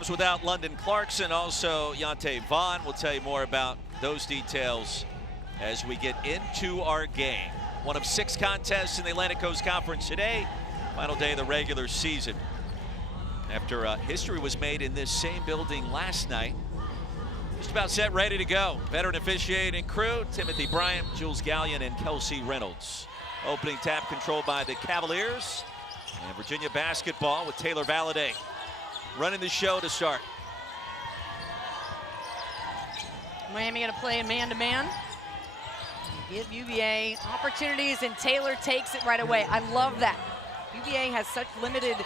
Cavs without London Clarkson, also Yante Vaughn. We'll tell you more about those details as we get into our game. One of 6 contests in the Atlantic Coast Conference today. Final day of the regular season. After history was made in this same building last night. Just about set, ready to go. Veteran officiating crew, Timothy Bryant, Jules Gallion, and Kelsey Reynolds. Opening tap controlled by the Cavaliers. And Virginia basketball with Taylor Valladay running the show to start. Miami going to play man-to-man. Give UVA opportunities, and Taylor takes it right away. I love that. UVA has such limited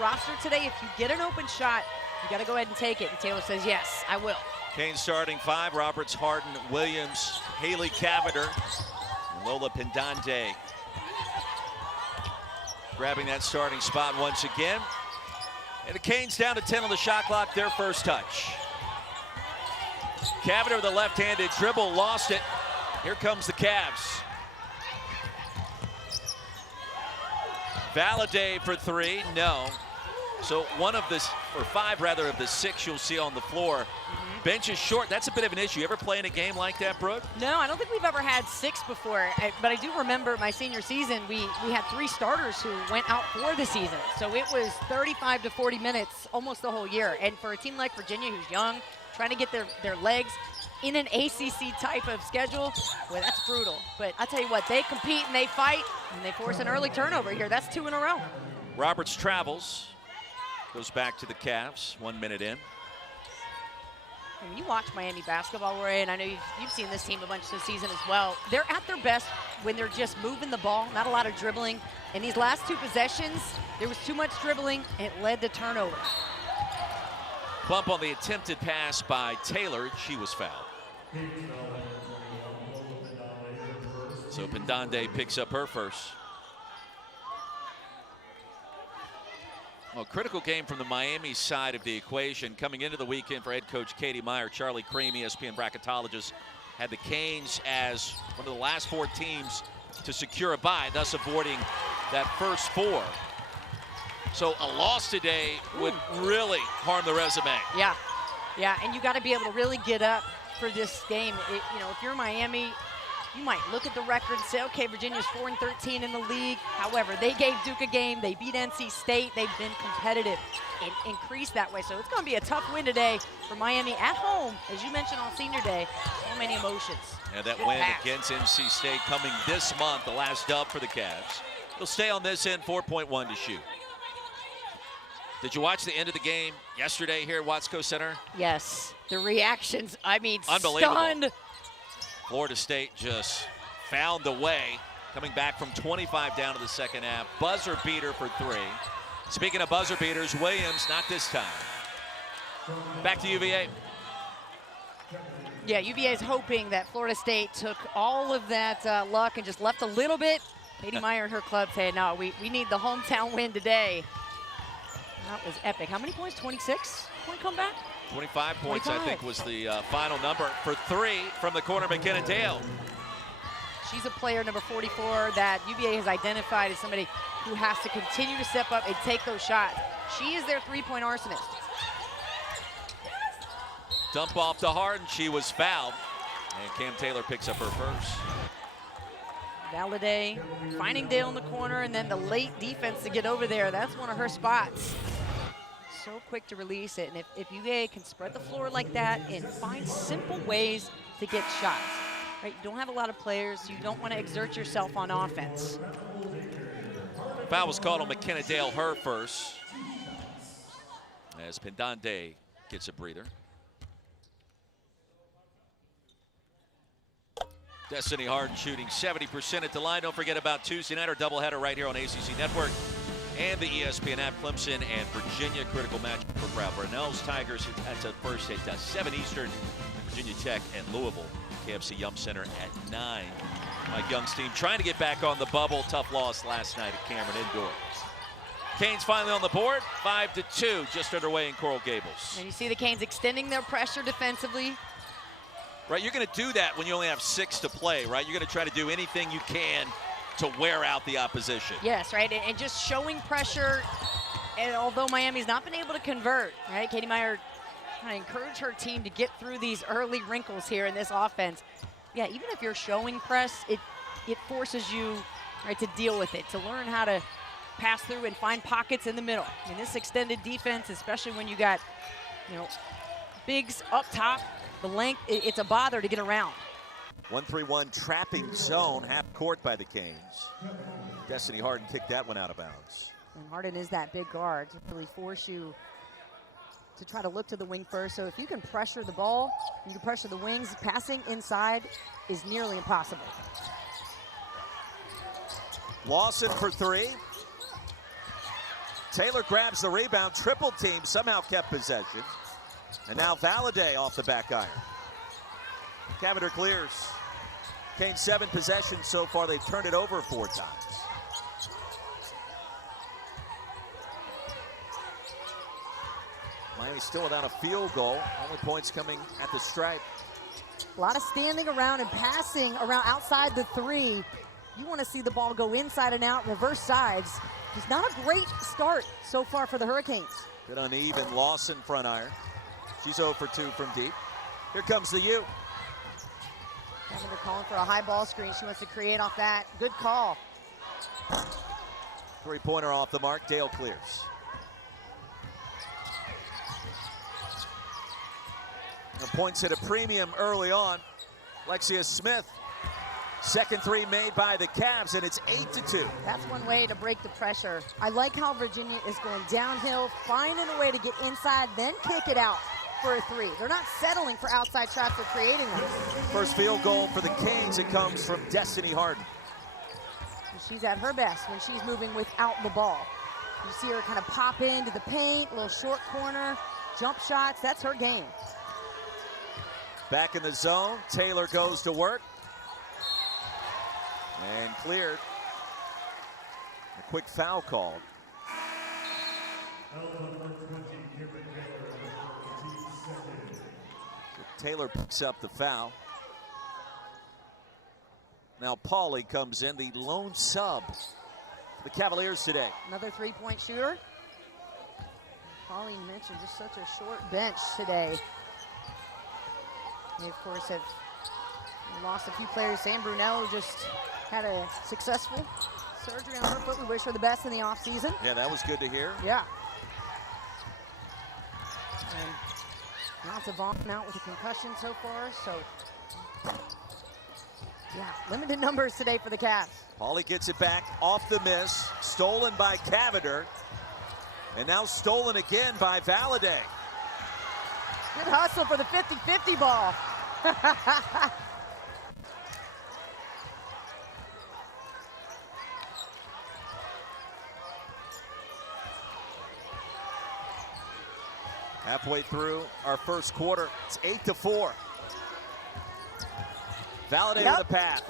roster today. If you get an open shot, you got to go ahead and take it. And Taylor says, yes, I will. Canes starting 5, Roberts, Harden, Williams, Hanna Cavinder, and Lola Pendande grabbing that starting spot once again. And the Canes down to 10 on the shot clock, their first touch. Cavinder with a left-handed dribble, lost it. Here comes the Cavs. Valladay for 3, no. So one of the, or 5 rather, of the 6 you'll see on the floor. Bench is short. That's a bit of an issue. You ever play in a game like that, Brooke? No, I don't think we've ever had 6 before. But I do remember my senior season, we had 3 starters who went out for the season. So it was 35 to 40 minutes almost the whole year. And for a team like Virginia, who's young, trying to get their legs in an ACC type of schedule, well, that's brutal. But I'll tell you what, they compete and they fight, and they force an early turnover here. That's 2 in a row. Roberts travels, goes back to the Cavs, 1 minute in. And when you watch Miami basketball, Roy, and I know you've seen this team a bunch this season as well, they're at their best when they're just moving the ball, not a lot of dribbling. In these last 2 possessions, there was too much dribbling, and it led to turnovers. Bump on the attempted pass by Taylor. She was fouled. So Pendande picks up her first. Well, critical game from the Miami side of the equation. Coming into the weekend for head coach Katie Meyer, Charlie Cream, ESPN bracketologist, had the Canes as one of the last 4 teams to secure a bye, thus avoiding that first 4. So a loss today would really harm the resume. Yeah, and you got to be able to really get up for this game. You know, if you're Miami, you might look at the record and say, okay, Virginia's 4-13 in the league. However, they gave Duke a game. They beat NC State. They've been competitive and increased that way. So it's going to be a tough win today for Miami at home, as you mentioned on Senior Day. So many emotions. And that win against NC State coming this month, the last dub for the Cavs. They'll stay on this end, 4.1 to shoot. Did you watch the end of the game yesterday here at Watsco Center? Yes, the reactions, I mean, unbelievable. Stunned. Florida State just found a way, coming back from 25 down to the second half. Buzzer beater for 3. Speaking of buzzer beaters, Williams, not this time. Back to UVA. Yeah, UVA is hoping that Florida State took all of that luck and just left a little bit. Katie Meyer and her club saying, no, we need the hometown win today. That was epic. How many points? 26 point comeback? 25 points, I think, was the final number for 3 from the corner, McKenna Dale. She's a player, number 44, that UVA has identified as somebody who has to continue to step up and take those shots. She is their 3-point arsonist. Dump off to Harden. She was fouled. And Cam Taylor picks up her first. Valladay finding Dale in the corner, and then the late defense to get over there. That's one of her spots. So quick to release it. And if UVA can spread the floor like that and find simple ways to get shots, right? You don't have a lot of players. You don't want to exert yourself on offense. Foul was called on McKenna Dale, her first, as Pendande gets a breather. Destiny Harden shooting 70% at the line. Don't forget about Tuesday night, our doubleheader right here on ACC Network and the ESPN app. Clemson and Virginia, critical match for Brad Brunell's Tigers. That's at first at 7 Eastern. Virginia Tech and Louisville, KFC Yum Center at 9. Mike Young's team trying to get back on the bubble. Tough loss last night at Cameron Indoor. Canes finally on the board, 5-2, just underway in Coral Gables. And you see the Canes extending their pressure defensively. Right, you're going to do that when you only have 6 to play, right? You're going to try to do anything you can to wear out the opposition. Yes, right, and just showing pressure And although Miami's not been able to convert, right? Katie Meyer trying to encourage her team to get through these early wrinkles here in this offense. Yeah, even if you're showing press, it forces you, right, to deal with it, to learn how to pass through and find pockets in the middle. I mean, this extended defense, especially when you got, bigs up top, the length, it's a bother to get around. 1-3-1 trapping zone, half court by the Canes. Destiny Harden kicked that one out of bounds. And Harden is that big guard to really force you to try to look to the wing first. So if you can pressure the ball, you can pressure the wings, passing inside is nearly impossible. Lawson for three. Taylor grabs the rebound, triple team, somehow kept possession. And now Valladay off the back iron. Cavinder clears. Canes 7 possessions so far. They've turned it over 4 times. Miami still without a field goal. Only points coming at the stripe. A lot of standing around and passing around outside the 3. You want to see the ball go inside and out, reverse sides. Just not a great start so far for the Hurricanes. Bit uneven. Lawson front iron. She's 0 for 2 from deep. Here comes the U. They're calling for a high ball screen. She wants to create off that. Good call. Three-pointer off the mark. Dale clears. The points at a premium early on. Lexia Smith. Second three made by the Cavs, and it's 8-2. That's one way to break the pressure. I like how Virginia is going downhill, finding a way to get inside, then kick it out for a 3. They're not settling for outside shots, they're creating them. First field goal for the Canes. It comes from Destiny Harden. She's at her best when she's moving without the ball. You see her kind of pop into the paint, little short corner, jump shots. That's her game. Back in the zone. Taylor goes to work. And cleared. A quick foul called. Taylor picks up the foul. Now Pauly comes in, the lone sub for the Cavaliers today. Another three-point shooter. Pauly mentioned just such a short bench today. They, of course, have lost a few players. Sam Brunel just had a successful surgery on her foot. We wish her the best in the offseason. Yeah, that was good to hear. Yeah. And Nata Vaughn out with a concussion so far, so yeah, limited numbers today for the Cavs. Pauly gets it back off the miss, stolen by Cavinder, and now stolen again by Valladay. Good hustle for the 50-50 ball. Halfway through our first quarter, it's 8-4. Valladay to the path.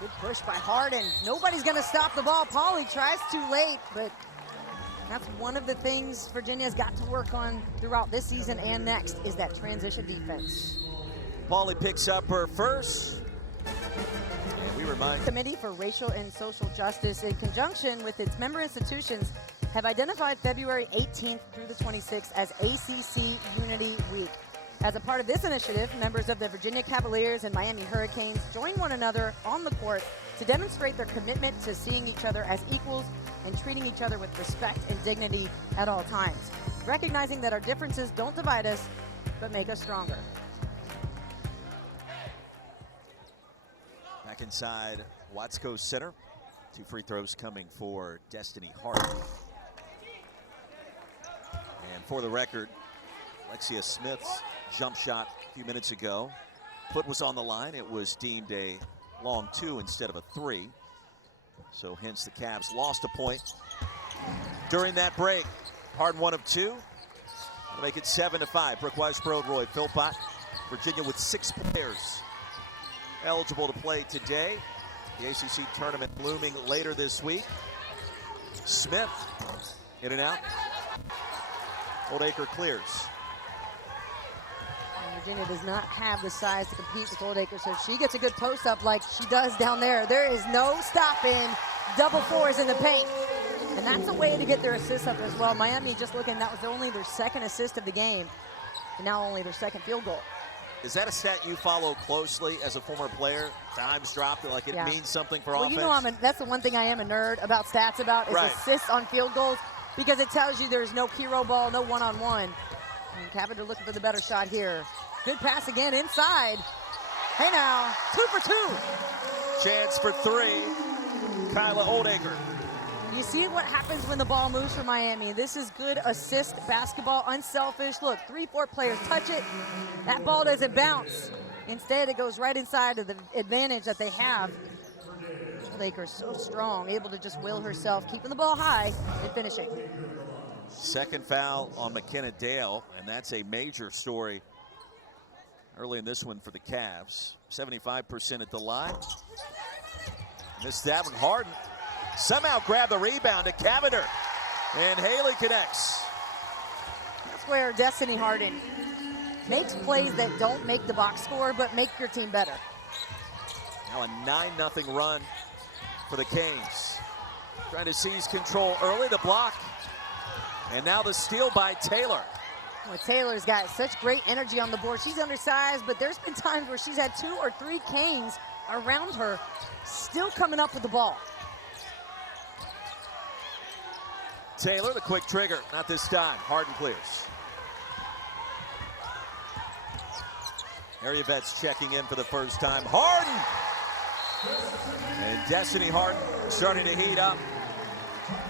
Good push by Harden. Nobody's going to stop the ball. Pauly tries too late, but that's one of the things Virginia's got to work on throughout this season and next is that transition defense. Pauly picks up her first. And we remind Committee for Racial and Social Justice, in conjunction with its member institutions, have identified February 18th through the 26th as ACC Unity Week. As a part of this initiative, members of the Virginia Cavaliers and Miami Hurricanes join one another on the court to demonstrate their commitment to seeing each other as equals and treating each other with respect and dignity at all times, recognizing that our differences don't divide us, but make us stronger. back inside Watsco Center. 2 free throws coming for Destiny Harden. And for the record, Lexia Smith's jump shot a few minutes ago, foot was on the line. It was deemed a long 2 instead of a 3. So hence the Cavs lost a point during that break. Harden 1 of 2. That'll make it 7-5. Brooke Weisbrod, Roy Philpott. Virginia with 6 players eligible to play today. The ACC tournament looming later this week. Smith in and out. Oldacre clears. And Virginia does not have the size to compete with Oldacre, so if she gets a good post-up like she does down there, there is no stopping double fours in the paint. And that's a way to get their assists up as well. Miami, just looking, that was only their second assist of the game, and now only their second field goal. Is that a stat you follow closely as a former player? Times dropped, like it means something for offense? You know, that's the one thing I am a nerd about stats about is assists on field goals, because it tells you there's no hero ball, no one-on-one. And Cavinder looking for the better shot here. Good pass again inside. Hey now, 2 for 2. Chance for 3, Kyla Oldacre. You see what happens when the ball moves for Miami. This is good assist basketball, unselfish. Look, 3-4 players touch it. That ball doesn't bounce. Instead, it goes right inside of the advantage that they have. Oldacre so strong, able to just will herself, keeping the ball high and finishing. Second foul on McKenna Dale, and that's a major story early in this one for the Cavs. 75% at the line. Missed that one. Harden somehow grabbed the rebound to Cavinder, and Haley connects. That's where Destiny Harden makes plays that don't make the box score, but make your team better. Now a 9-0 run for the Canes. Trying to seize control early, the block. And now the steal by Taylor. Well, Taylor's got such great energy on the board. She's undersized, but there's been times where she's had 2 or 3 Canes around her, still coming up with the ball. Taylor, the quick trigger, not this time. Harden clears. Area vets checking in for the first time. Harden! And Destiny Harden starting to heat up.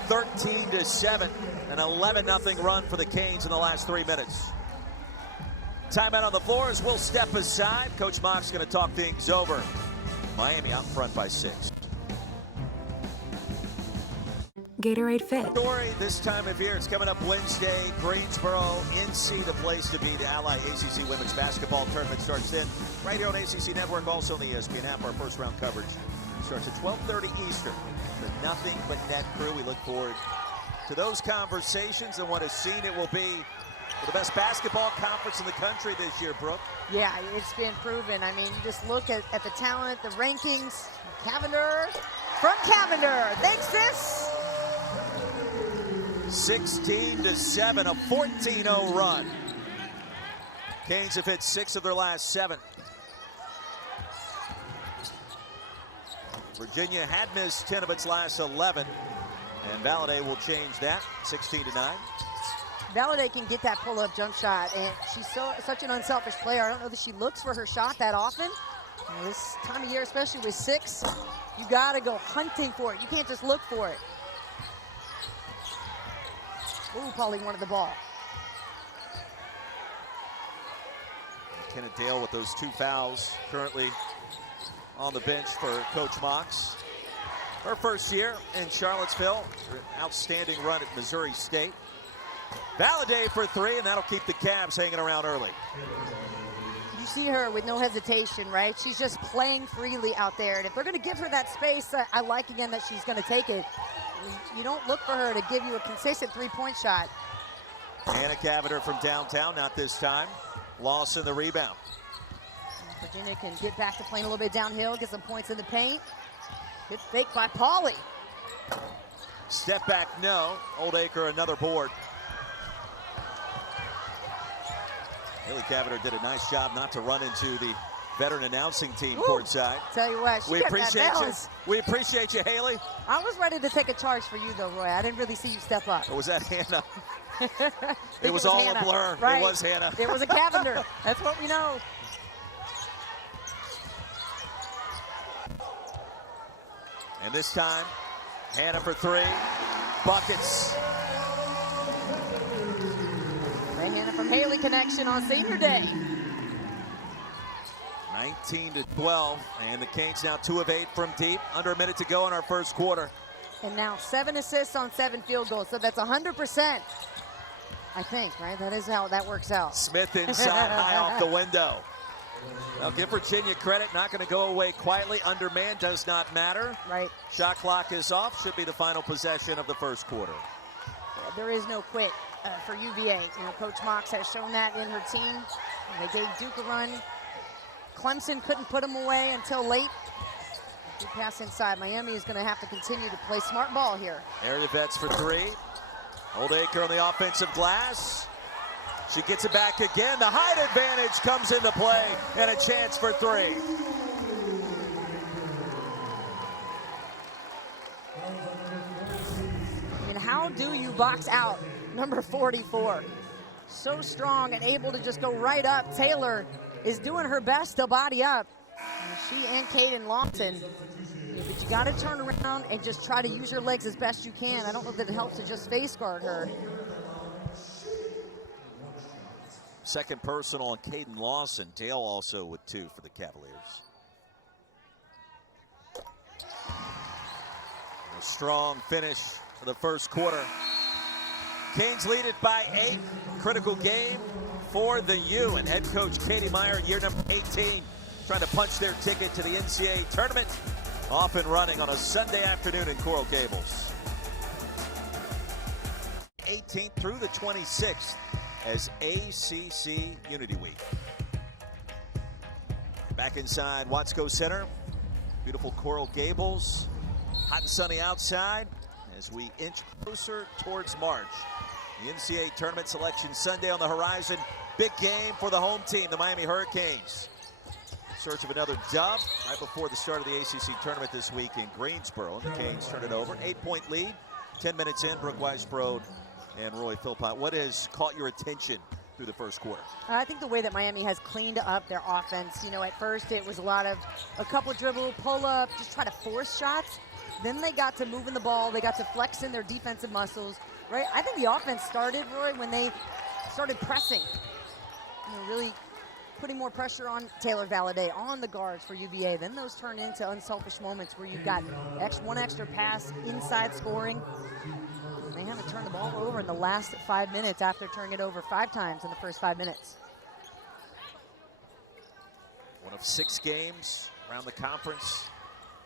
13-7, an 11-0 run for the Canes in the last 3 minutes. Timeout on the floor as we'll step aside. Coach Mock's going to talk things over. Miami out in front by 6. Gatorade Fit. Story this time of year. It's coming up Wednesday. Greensboro, NC, the place to be. The Ally ACC Women's Basketball Tournament starts then right here on ACC Network, also on the ESPN app. Our first round coverage starts at 12:30 Eastern. The Nothing But Net crew. We look forward to those conversations and what a scene it will be for the best basketball conference in the country this year, Brooke. Yeah, it's been proven. I mean, you just look at the talent, the rankings. Cavinder, from Cavinder, thanks sis. 16-7, a 14-0 run. Canes have hit 6 of their last 7. Virginia had missed 10 of its last 11, and Valladay will change that, 16-9. Valladay can get that pull-up jump shot, and she's such an unselfish player. I don't know that she looks for her shot that often. And this time of year, especially with 6, you gotta go hunting for it. You can't just look for it. Ooh, Pauline wanted the ball. McKenna Dale with those 2 fouls currently on the bench for Coach Mox. Her first year in Charlottesville. Outstanding run at Missouri State. Valladay for 3, and that'll keep the Cavs hanging around early. You see her with no hesitation, right? She's just playing freely out there. And if they're going to give her that space, I like, again, that she's going to take it. You don't look for her to give you a consistent 3-point shot. Hanna Cavinder from downtown, not this time. Loss in the rebound. Virginia can get back to playing a little bit downhill, get some points in the paint. Good fake by Pauly. Step back, no. Oldacre, another board. Haley Cavinder did a nice job not to run into the veteran announcing team courtside. Tell you what, we appreciate you. We appreciate you, Haley. I was ready to take a charge for you, though, Roy. I didn't really see you step up. Or was that Hanna? it was all Hanna. A blur. Right. It was Hanna. It was a Cavinder. That's what we know. And this time, Hanna for 3. Buckets. Ray Hanna from Haley connection on senior day. 19-12, and the Canes now 2 of 8 from deep. Under a minute to go in our first quarter. And now 7 assists on 7 field goals, so that's 100%. I think, right? That is how that works out. Smith inside, high off the window. Now give Virginia credit, not going to go away quietly. Underman does not matter. Right. Shot clock is off, should be the final possession of the first quarter. there is no quit for UVA. You know, Coach Mox has shown that in her team. They gave Duke a run. Clemson couldn't put them away until late. Good pass inside. Miami is going to have to continue to play smart ball here. Area Vets for three. Oldacre on the offensive glass. She gets it back again. The height advantage comes into play, and a chance for three. I mean, how do you box out number 44? So strong and able to just go right up. Taylor is doing her best to body up. She and Caden Lawson. But you got to turn around and just try to use your legs as best you can. I don't know that it helps to just face guard her. Second personal on Caden Lawson. Dale also with 2 for the Cavaliers. A strong finish for the first quarter. Canes lead it by 8. Critical game for the U, and head coach Katie Meyer, year number 18, trying to punch their ticket to the NCAA tournament. Off and running on a Sunday afternoon in Coral Gables. 18th through the 26th as ACC Unity Week. Back inside Watsco Center. Beautiful Coral Gables. Hot and sunny outside as we inch closer towards March. The NCAA Tournament Selection Sunday on the horizon. Big game for the home team, the Miami Hurricanes. In search of another dub right before the start of the ACC Tournament this week in Greensboro. And the Canes turn it over. 8-point lead. 10 minutes in, Brooke Weisbrod and Roy Philpott. What has caught your attention through the first quarter? I think the way that Miami has cleaned up their offense. You know, at first it was a couple dribble, pull up, just try to force shots. Then they got to moving the ball. They got to flex in their defensive muscles, right? I think the offense started, Roy, when they started pressing. You know, really putting more pressure on Taylor Valladay, on the guards for UVA. Then those turn into unselfish moments where you've got one extra pass, inside scoring. And they haven't turned the ball over in the last 5 minutes after turning it over 5 times in the first 5 minutes. One of 6 games around the conference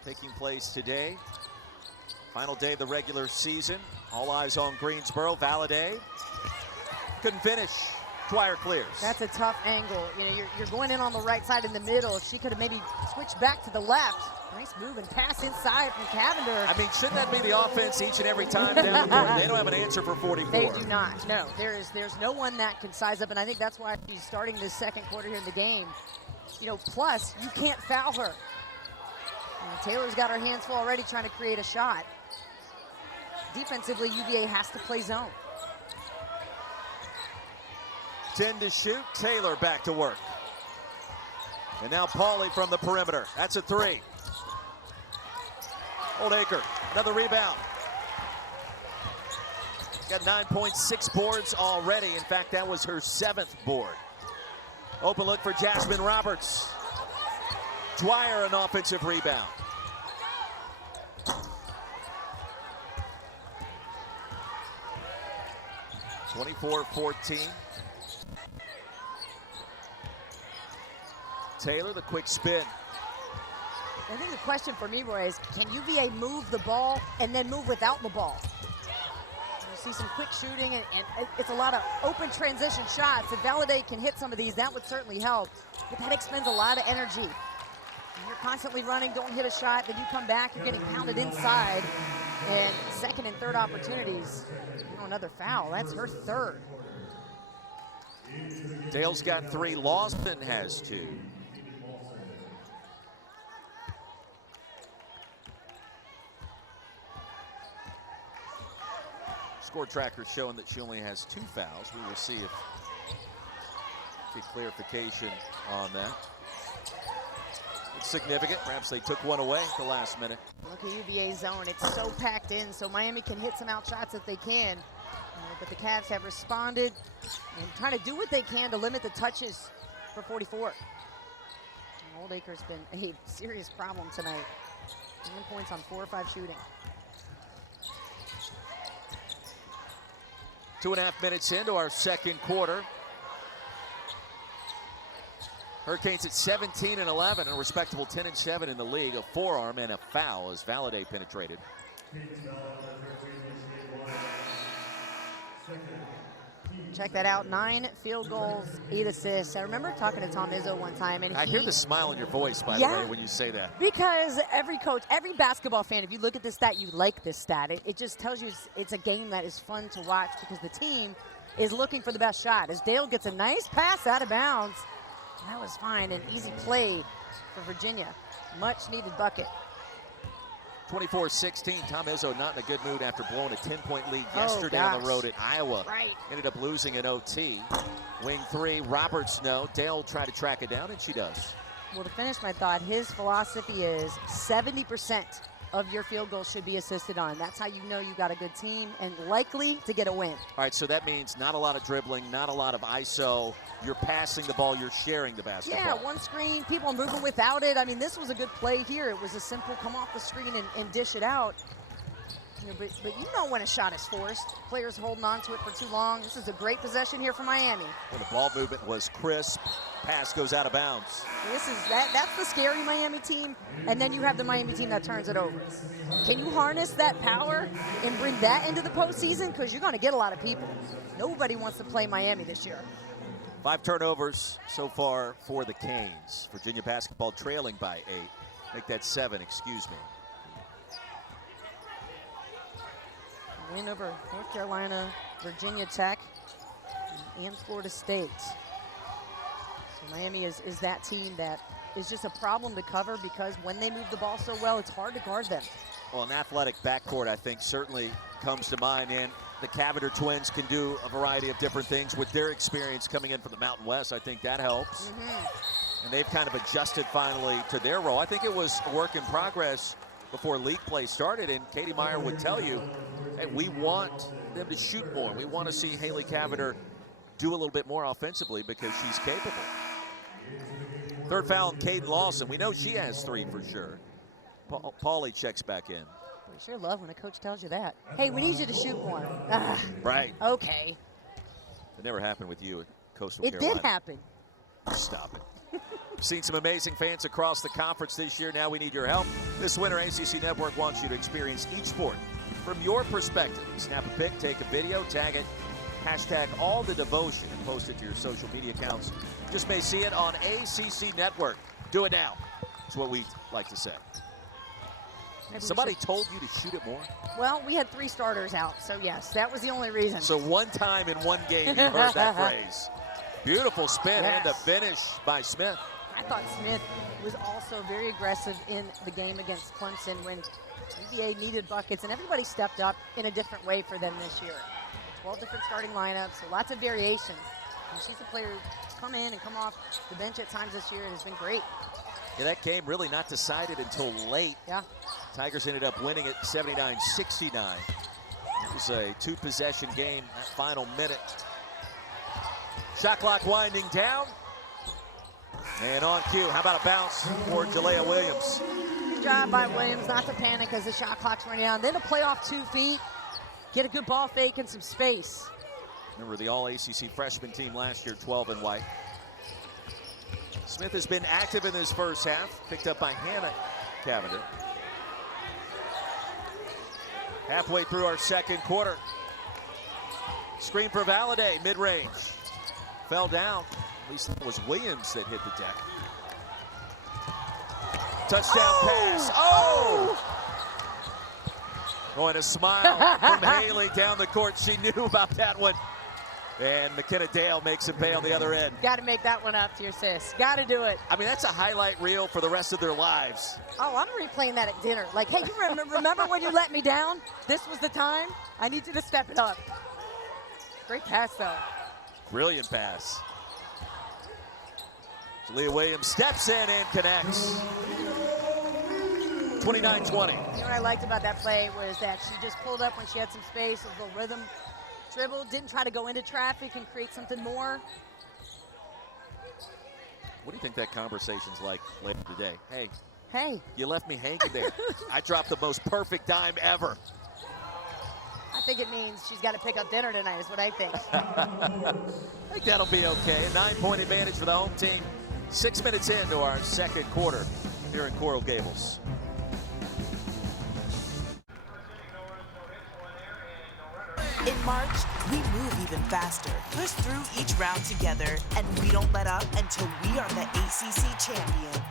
taking place today. Final day of the regular season. All eyes on Greensboro. Valladay couldn't finish. Dwyer clears. That's a tough angle. You know, you're going in on the right side in the middle. She could have maybe switched back to the left. Nice move and pass inside from Cavinder. I mean, shouldn't that be the offense each and every time down the court? They don't have an answer for 44. They do not. No, there's no one that can size up, and I think that's why she's starting this second quarter here in the game. You know, plus you can't foul her. And Taylor's got her hands full already trying to create a shot. Defensively, UVA has to play zone. 10 to shoot. Taylor back to work. And now Pauly from the perimeter. That's a 3. Oldacre, another rebound. Got 9.6 boards already. In fact, that was her 7th board. Open look for Jasmine Roberts. Dwyer, an offensive rebound. (24-14). Taylor, the quick spin. I think the question for me, Roy, is can UVA move the ball and then move without the ball? You see some quick shooting, and it's a lot of open transition shots. If Valladay can hit some of these, that would certainly help. But that expends a lot of energy. You're constantly running, don't hit a shot, then you come back, you're getting pounded inside. And second and third opportunities. You know, another foul. That's her 3rd. Dale's got 3. Lawson has 2. Score tracker showing that she only has 2 fouls. We will see if get clarification on that. It's significant. Perhaps they took one away at the last minute. Look at UVA's zone. It's so packed in, so Miami can hit some out shots if they can. But the Cavs have responded and trying to do what they can to limit the touches for 44. And Oldacre's been a serious problem tonight. 9 points on 4 or 5 shooting. 2.5 minutes into our second quarter. Hurricanes at 17-11, a respectable 10-7 in the league. A forearm and a foul as Valladay penetrated. check that out. 9 field goals, 8 assists. I remember talking to Tom Izzo one time, and I hear the smile in your voice, by the way, when you say that. Because every coach, every basketball fan, if you look at this stat, you like this stat. It just tells you it's a game that is fun to watch because the team is looking for the best shot. As Dale gets a nice pass out of bounds, that was fine, an easy play for Virginia. Much needed bucket. 24-16, Tom Izzo not in a good mood after blowing a 10-point lead yesterday on the road at Iowa. Right. Ended up losing in OT. Wing 3, Roberts no. Dale tried to track it down, and she does. Well, to finish my thought, his philosophy is 70% of your field goals should be assisted on. That's how you know you got a good team and likely to get a win. All right, so that means not a lot of dribbling, not a lot of ISO. You're passing the ball, you're sharing the basketball. Yeah, one screen, people moving without it. I mean, this was a good play here. It was a simple come off the screen and dish it out. You know, but you know when a shot is forced. Players holding on to it for too long. This is a great possession here for Miami. Well, the ball movement was crisp. Pass goes out of bounds. That's the scary Miami team, and then you have the Miami team that turns it over. Can you harness that power and bring that into the postseason? Because you're going to get a lot of people. Nobody wants to play Miami this year. 5 turnovers so far for the Canes. Virginia basketball trailing by 8. Make that 7, excuse me. Win over North Carolina, Virginia Tech, and Florida State. So Miami is that team that is just a problem to cover because when they move the ball so well, it's hard to guard them. Well, an athletic backcourt, I think, certainly comes to mind. And the Cavinder twins can do a variety of different things with their experience coming in from the Mountain West. I think that helps. And they've kind of adjusted finally to their role. I think it was a work in progress before league play started, and Katie Meyer would tell you, hey, we want them to shoot more. We want to see Haley Cavinder do a little bit more offensively because she's capable. Third foul on Caden Lawson. We know she has 3 for sure. Paulie checks back in. We sure love when a coach tells you that. Hey, we need you to shoot more. Right. Okay. It never happened with you at Coastal Carolina. It did happen. Stop it. Seen some amazing fans across the conference this year. Now we need your help. This winter, ACC Network wants you to experience each sport from your perspective. Snap a pic, take a video, tag it, hashtag all the devotion, and post it to your social media accounts. Just may see it on ACC Network. Do it now. That's what we like to say. Somebody told you to shoot it more? Well, we had 3 starters out, so yes, that was the only reason. So one time in one game you heard that phrase. Beautiful spin and the finish by Smith. I thought Smith was also very aggressive in the game against Clemson when UVA needed buckets, and everybody stepped up in a different way for them this year. 12 different starting lineups, so lots of variation. And she's a player who's come in and come off the bench at times this year and has been great. Yeah, that game really not decided until late. Yeah. Tigers ended up winning it 79-69. It was a 2-possession game that final minute. Shot clock winding down. And on cue, how about a bounce for Jalea Williams? Good job by Williams not to panic as the shot clock's running down. Then to play off 2 feet, get a good ball fake and some space. Remember the All-ACC freshman team last year, 12 and white. Smith has been active in this first half, picked up by Hanna Cavinder. Halfway through our second quarter. Screen for Valladay, mid-range. Fell down. At least it was Williams that hit the deck. Touchdown pass. Oh! Oh, and a smile from Haley down the court. She knew about that one. And McKenna Dale makes it pay on the other end. Got to make that one up to your sis. Got to do it. I mean, that's a highlight reel for the rest of their lives. Oh, I'm replaying that at dinner. Like, hey, you remember when you let me down? This was the time. I need you to step it up. Great pass, though. Brilliant pass. Jalea Williams steps in and connects. 29-20. You know what I liked about that play was that she just pulled up when she had some space, a little rhythm. Dribble, didn't try to go into traffic and create something more. What do you think that conversation's like later today? Hey. You left me hanging there. I dropped the most perfect dime ever. I think it means she's got to pick up dinner tonight is what I think. I think that'll be okay. A 9-point advantage for the home team. 6 minutes into our second quarter here in Coral Gables. In March, we move even faster, push through each round together, and we don't let up until we are the ACC champion.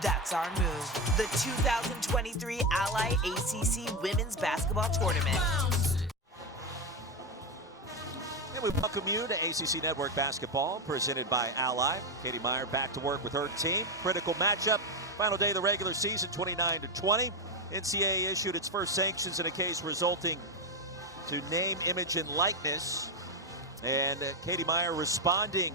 That's our move. The 2023 Ally ACC Women's Basketball Tournament. And we welcome you to ACC Network Basketball, presented by Ally. Katie Meyer back to work with her team. Critical matchup. Final day of the regular season, 29-20. NCAA issued its first sanctions in a case resulting to name, image, and likeness. And Katie Meyer responding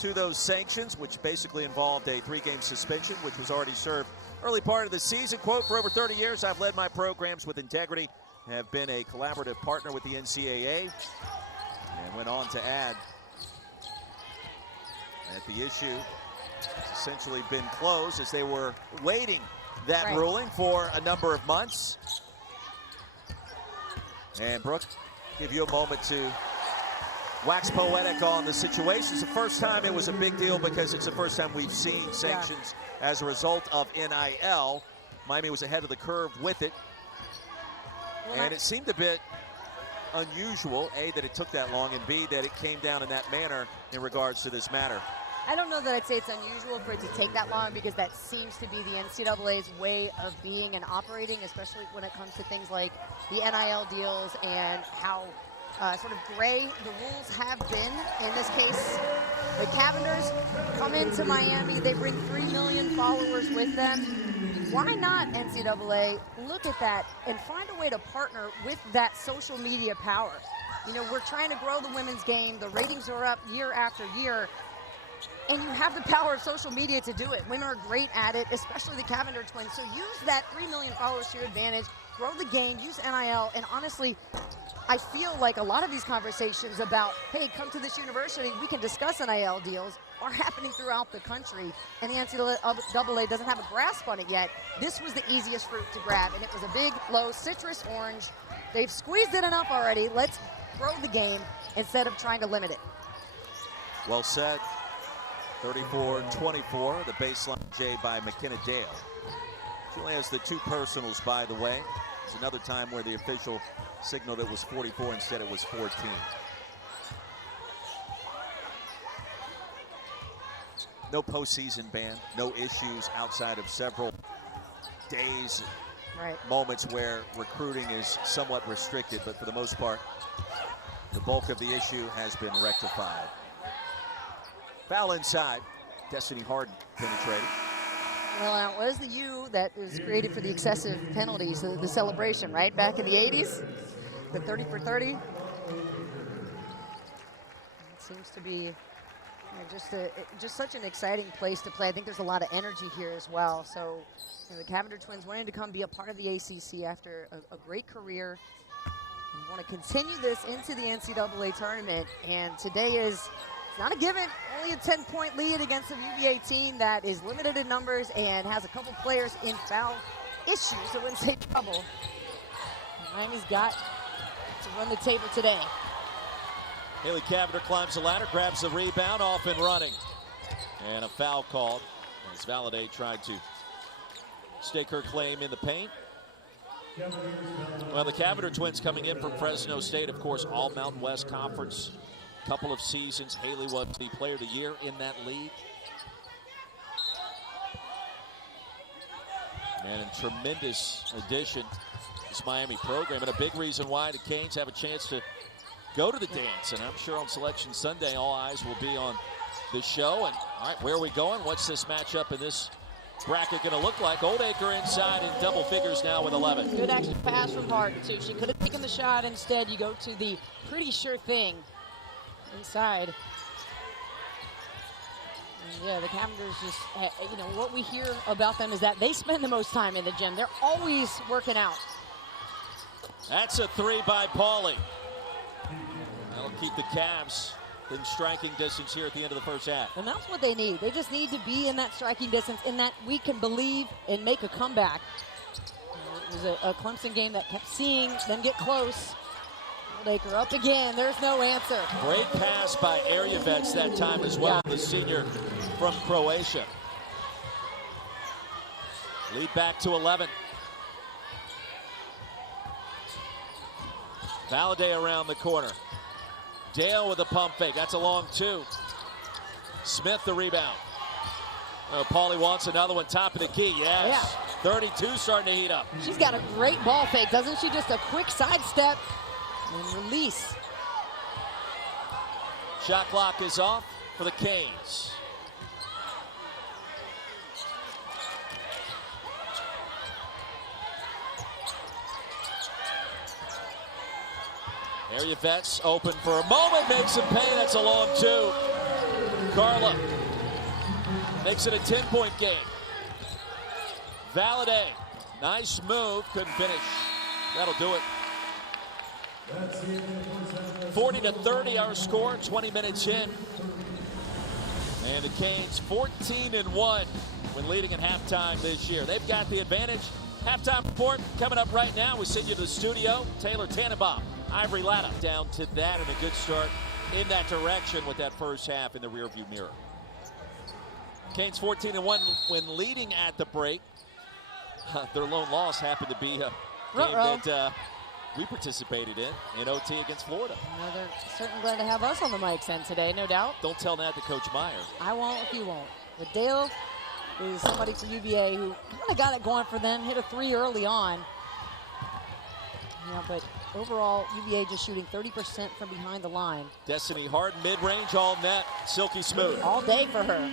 to those sanctions, which basically involved a 3-game suspension, which was already served early part of the season. Quote, "For over 30 years, I've led my programs with integrity, have been a collaborative partner with the NCAA." And went on to add that the issue has essentially been closed as they were waiting that ruling for a number of months. And Brooke, give you a moment to wax poetic on the situation. It's the first time it was a big deal because it's the first time we've seen sanctions as a result of NIL. Miami was ahead of the curve with it. And it seemed a bit unusual, A, that it took that long, and B, that it came down in that manner in regards to this matter. I don't know that I'd say it's unusual for it to take that long, because that seems to be the NCAA's way of being and operating, especially when it comes to things like the NIL deals and how sort of gray the rules have been. In this case, the Cavinders come into Miami. They bring 3 million followers with them. Why not, NCAA, look at that and find a way to partner with that social media power? You know, we're trying to grow the women's game. The ratings are up year after year. And you have the power of social media to do it. Women are great at it, especially the Cavinder twins. So use that 3 million followers to your advantage, grow the game, use NIL, and honestly, I feel like a lot of these conversations about, hey, come to this university, we can discuss NIL deals, are happening throughout the country, and the NCAA doesn't have a grasp on it yet. This was the easiest fruit to grab, and it was a big, low citrus orange. They've squeezed it enough already. Let's grow the game instead of trying to limit it. Well said. 34-24, the baseline J by McKenna Dale. She only has the 2 personals, by the way. There's another time where the official signaled it was 44, instead it was 14. No postseason ban, no issues outside of several days, moments where recruiting is somewhat restricted, but for the most part, the bulk of the issue has been rectified. Foul inside. Destiny Harden penetrated. Well, it was the U that was created for the excessive penalties, the celebration, right? Back in the 80s, the 30 for 30. It seems to be just such an exciting place to play. I think there's a lot of energy here as well. So the Cavinder twins wanting to come be a part of the ACC after a great career. We want to continue this into the NCAA tournament, and today is not a given. Only a 10-point lead against a UVA team that is limited in numbers and has a couple players in foul issues. I wouldn't say trouble. Miami's got to run the table today. Haley Cavinder climbs the ladder, grabs the rebound, off and running. And a foul called as Valladay tried to stake her claim in the paint. Well, the Cavinder twins coming in from Fresno State, of course, all Mountain West Conference. Couple of seasons. Haley was the player of the year in that league. And a tremendous addition to this Miami program, and a big reason why the Canes have a chance to go to the dance. And I'm sure on Selection Sunday, all eyes will be on this show. And all right, where are we going? What's this matchup in this bracket going to look like? Oldacre inside in double figures now with 11. Good actually pass from Harden, too. She could have taken the shot. Instead, you go to the pretty sure thing inside. And yeah, the Cavinders just, you know, what we hear about them is that they spend the most time in the gym. They're always working out. That's a 3 by Pauly. That'll keep the Cavs in striking distance here at the end of the first half. And that's what they need. They just need to be in that striking distance, in that we can believe and make a comeback. It was a Clemson game that kept seeing them get close. Oldacre up again. There's no answer. Great pass by Aryavets that time as well, the senior from Croatia. Lead back to 11. Valladay around the corner. Dale with a pump fake. That's a long 2. Smith the rebound. Oh, Paulie wants another one. Top of the key. Yes. Yeah. 32 starting to heat up. She's got a great ball fake, doesn't she? Just a quick sidestep and release. Shot clock is off for the Canes. Area Vets open for a moment, makes some pay. That's a long 2. Carla makes it a 10-point game. Valladay, nice move, couldn't finish. That'll do it. 40-30 our score, 20 minutes in. And the Canes 14-1 when leading at halftime this year. They've got the advantage. Halftime report coming up right now. We send you to the studio. Taylor Tannenbaum, Ivory Latta down to that, and a good start in that direction with that first half in the rearview mirror. Canes 14-1 when leading at the break. Their lone loss happened to be a game that we participated in OT against Florida. No, they're certainly glad to have us on the mic end today, no doubt. Don't tell that to Coach Meyer. I won't if you won't. But Dale is somebody for UVA who kind of got it going for them, hit a 3 early on. Yeah, but overall, UVA just shooting 30% from behind the line. Destiny Harden, mid-range, all net, silky smooth. All day for her.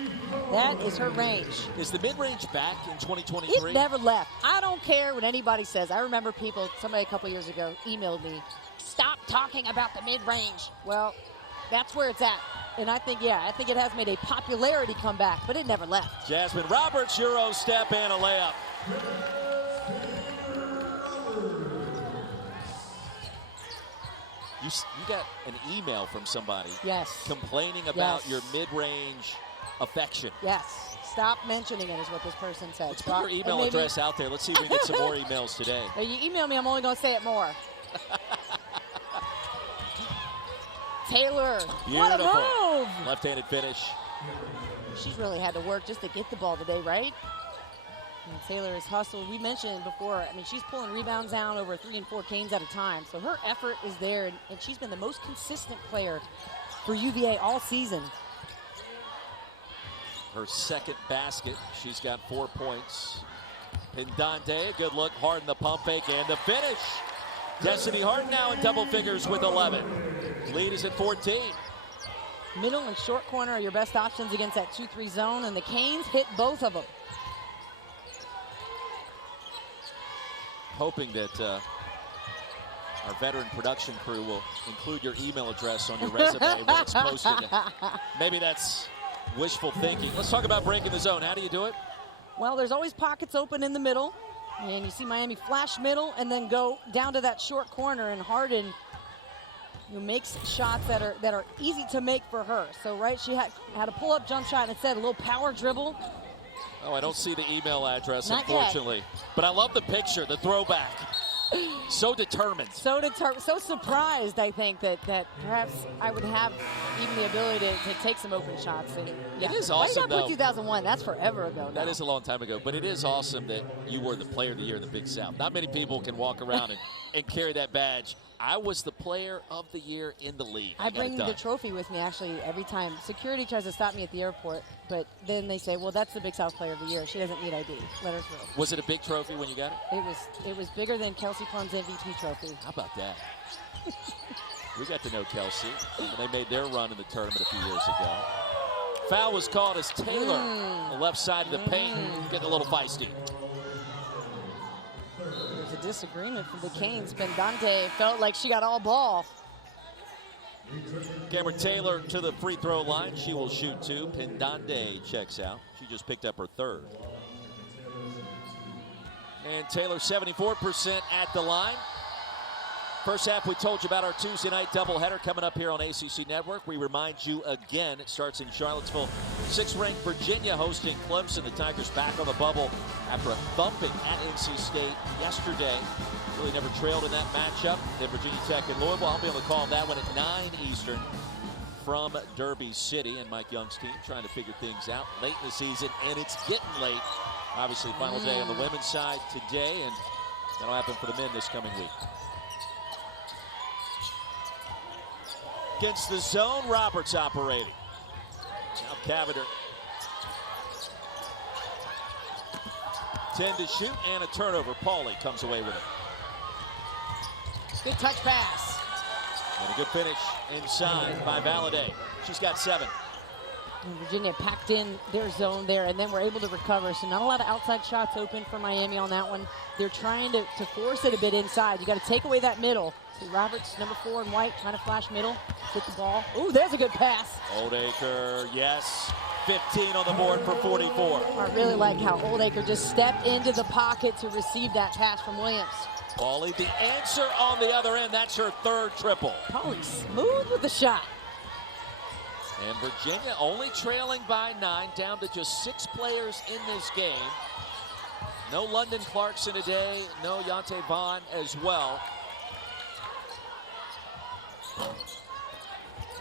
That is her range. Is the mid-range back in 2023? It never left. I don't care what anybody says. I remember somebody a couple years ago emailed me, stop talking about the mid-range. Well, that's where it's at. And I think it has made a popularity comeback, but it never left. Jasmine Roberts, Euro step and a layup. You got an email from somebody complaining about your mid-range affection. Yes. Stop mentioning it is what this person said. Let's put your email address out there. Let's see if we get some more emails today. You email me, I'm only going to say it more. Taylor, beautiful. What a move! Left-handed finish. She's really had to work just to get the ball today, right? And Taylor has hustled. We mentioned before, I mean, she's pulling rebounds down over 3 and 4 Canes at a time. So her effort is there, and she's been the most consistent player for UVA all season. Her second basket. She's got 4 points. Pendante, a good look. Harden the pump fake and the finish. Destiny Harden now in double figures with 11. Lead is at 14. Middle and short corner are your best options against that 2-3 zone, and the Canes hit both of them. Hoping that our veteran production crew will include your email address on your resume when it's posted. Maybe that's wishful thinking. Let's talk about breaking the zone. How do you do it? Well, there's always pockets open in the middle. And you see Miami flash middle and then go down to that short corner, and Harden makes shots that are easy to make for her. So, right, she had a pull-up jump shot and it said a little power dribble. Oh, I don't see the email address, Not unfortunately. Yet. But I love the picture, the throwback. So determined. So surprised, I think, that perhaps I would have even the ability to take some open shots. And, It is awesome, Why you got 2001? That's forever ago now. That is a long time ago, but it is awesome that you were the player of the year in the Big South. Not many people can walk around and carry that badge. I was the player of the year in the league. I bring the trophy with me, actually, every time. Security tries to stop me at the airport, but then they say, well, that's the Big South player of the year. She doesn't need ID. Let her through. Was it a big trophy when you got it? It was bigger than Kelsey Plum's MVP trophy. How about that? We got to know Kelsey when they made their run in the tournament a few years ago. Foul was called as Taylor, the left side of the paint, getting a little feisty. There's a disagreement from the Canes. Pendante felt like she got all ball. Camryn Taylor to the free throw line. She will shoot 2. Pendante checks out. She just picked up her 3rd. And Taylor 74% at the line. First half, we told you about our Tuesday night doubleheader coming up here on ACC Network. We remind you again, it starts in Charlottesville. 6th-ranked Virginia hosting Clemson. The Tigers back on the bubble after a thumping at NC State yesterday. Really never trailed in that matchup. Then Virginia Tech and Louisville. I'll be on the call on that one at 9 Eastern from Derby City. And Mike Young's team trying to figure things out late in the season, and it's getting late. Obviously, final day on the women's side today, and that'll happen for the men this coming week. Against the zone, Roberts operating. Now Cavinder. 10 to shoot and a turnover. Pauly comes away with it. Good touch pass. And a good finish inside by Valladay. She's got 7. And Virginia packed in their zone there, and then we're able to recover. So not a lot of outside shots open for Miami on that one. They're trying to force it a bit inside. You got to take away that middle. See Roberts, number 4 in white, trying to flash middle, get the ball. Ooh, there's a good pass. Oldacre, yes. 15 on the board for 44. I really like how Oldacre just stepped into the pocket to receive that pass from Williams. Pauly, the answer on the other end. That's her 3rd triple. Pauly smooth with the shot. And Virginia only trailing by 9, down to just 6 players in this game. No London Clarkson today, no Yante Vaughn as well.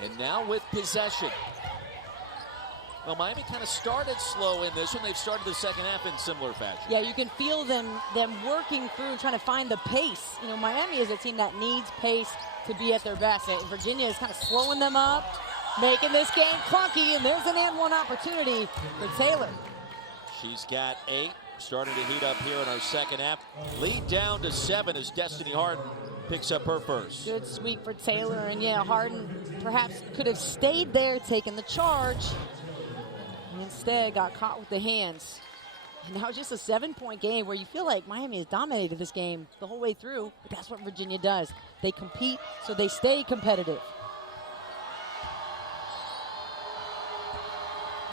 And now with possession. Well, Miami kind of started slow in this one. They've started the second half in similar fashion. Yeah, you can feel them working through and trying to find the pace. You know, Miami is a team that needs pace to be at their best. And Virginia is kind of slowing them up, making this game clunky, and there's an and one opportunity for Taylor. She's got 8, starting to heat up here in our second half. Lead down to 7 as Destiny Harden picks up her first. Good sweep for Taylor, and yeah, Harden perhaps could have stayed there, taken the charge. Instead, got caught with the hands. And now just a 7-point game where you feel like Miami has dominated this game the whole way through, but that's what Virginia does. They compete, so they stay competitive.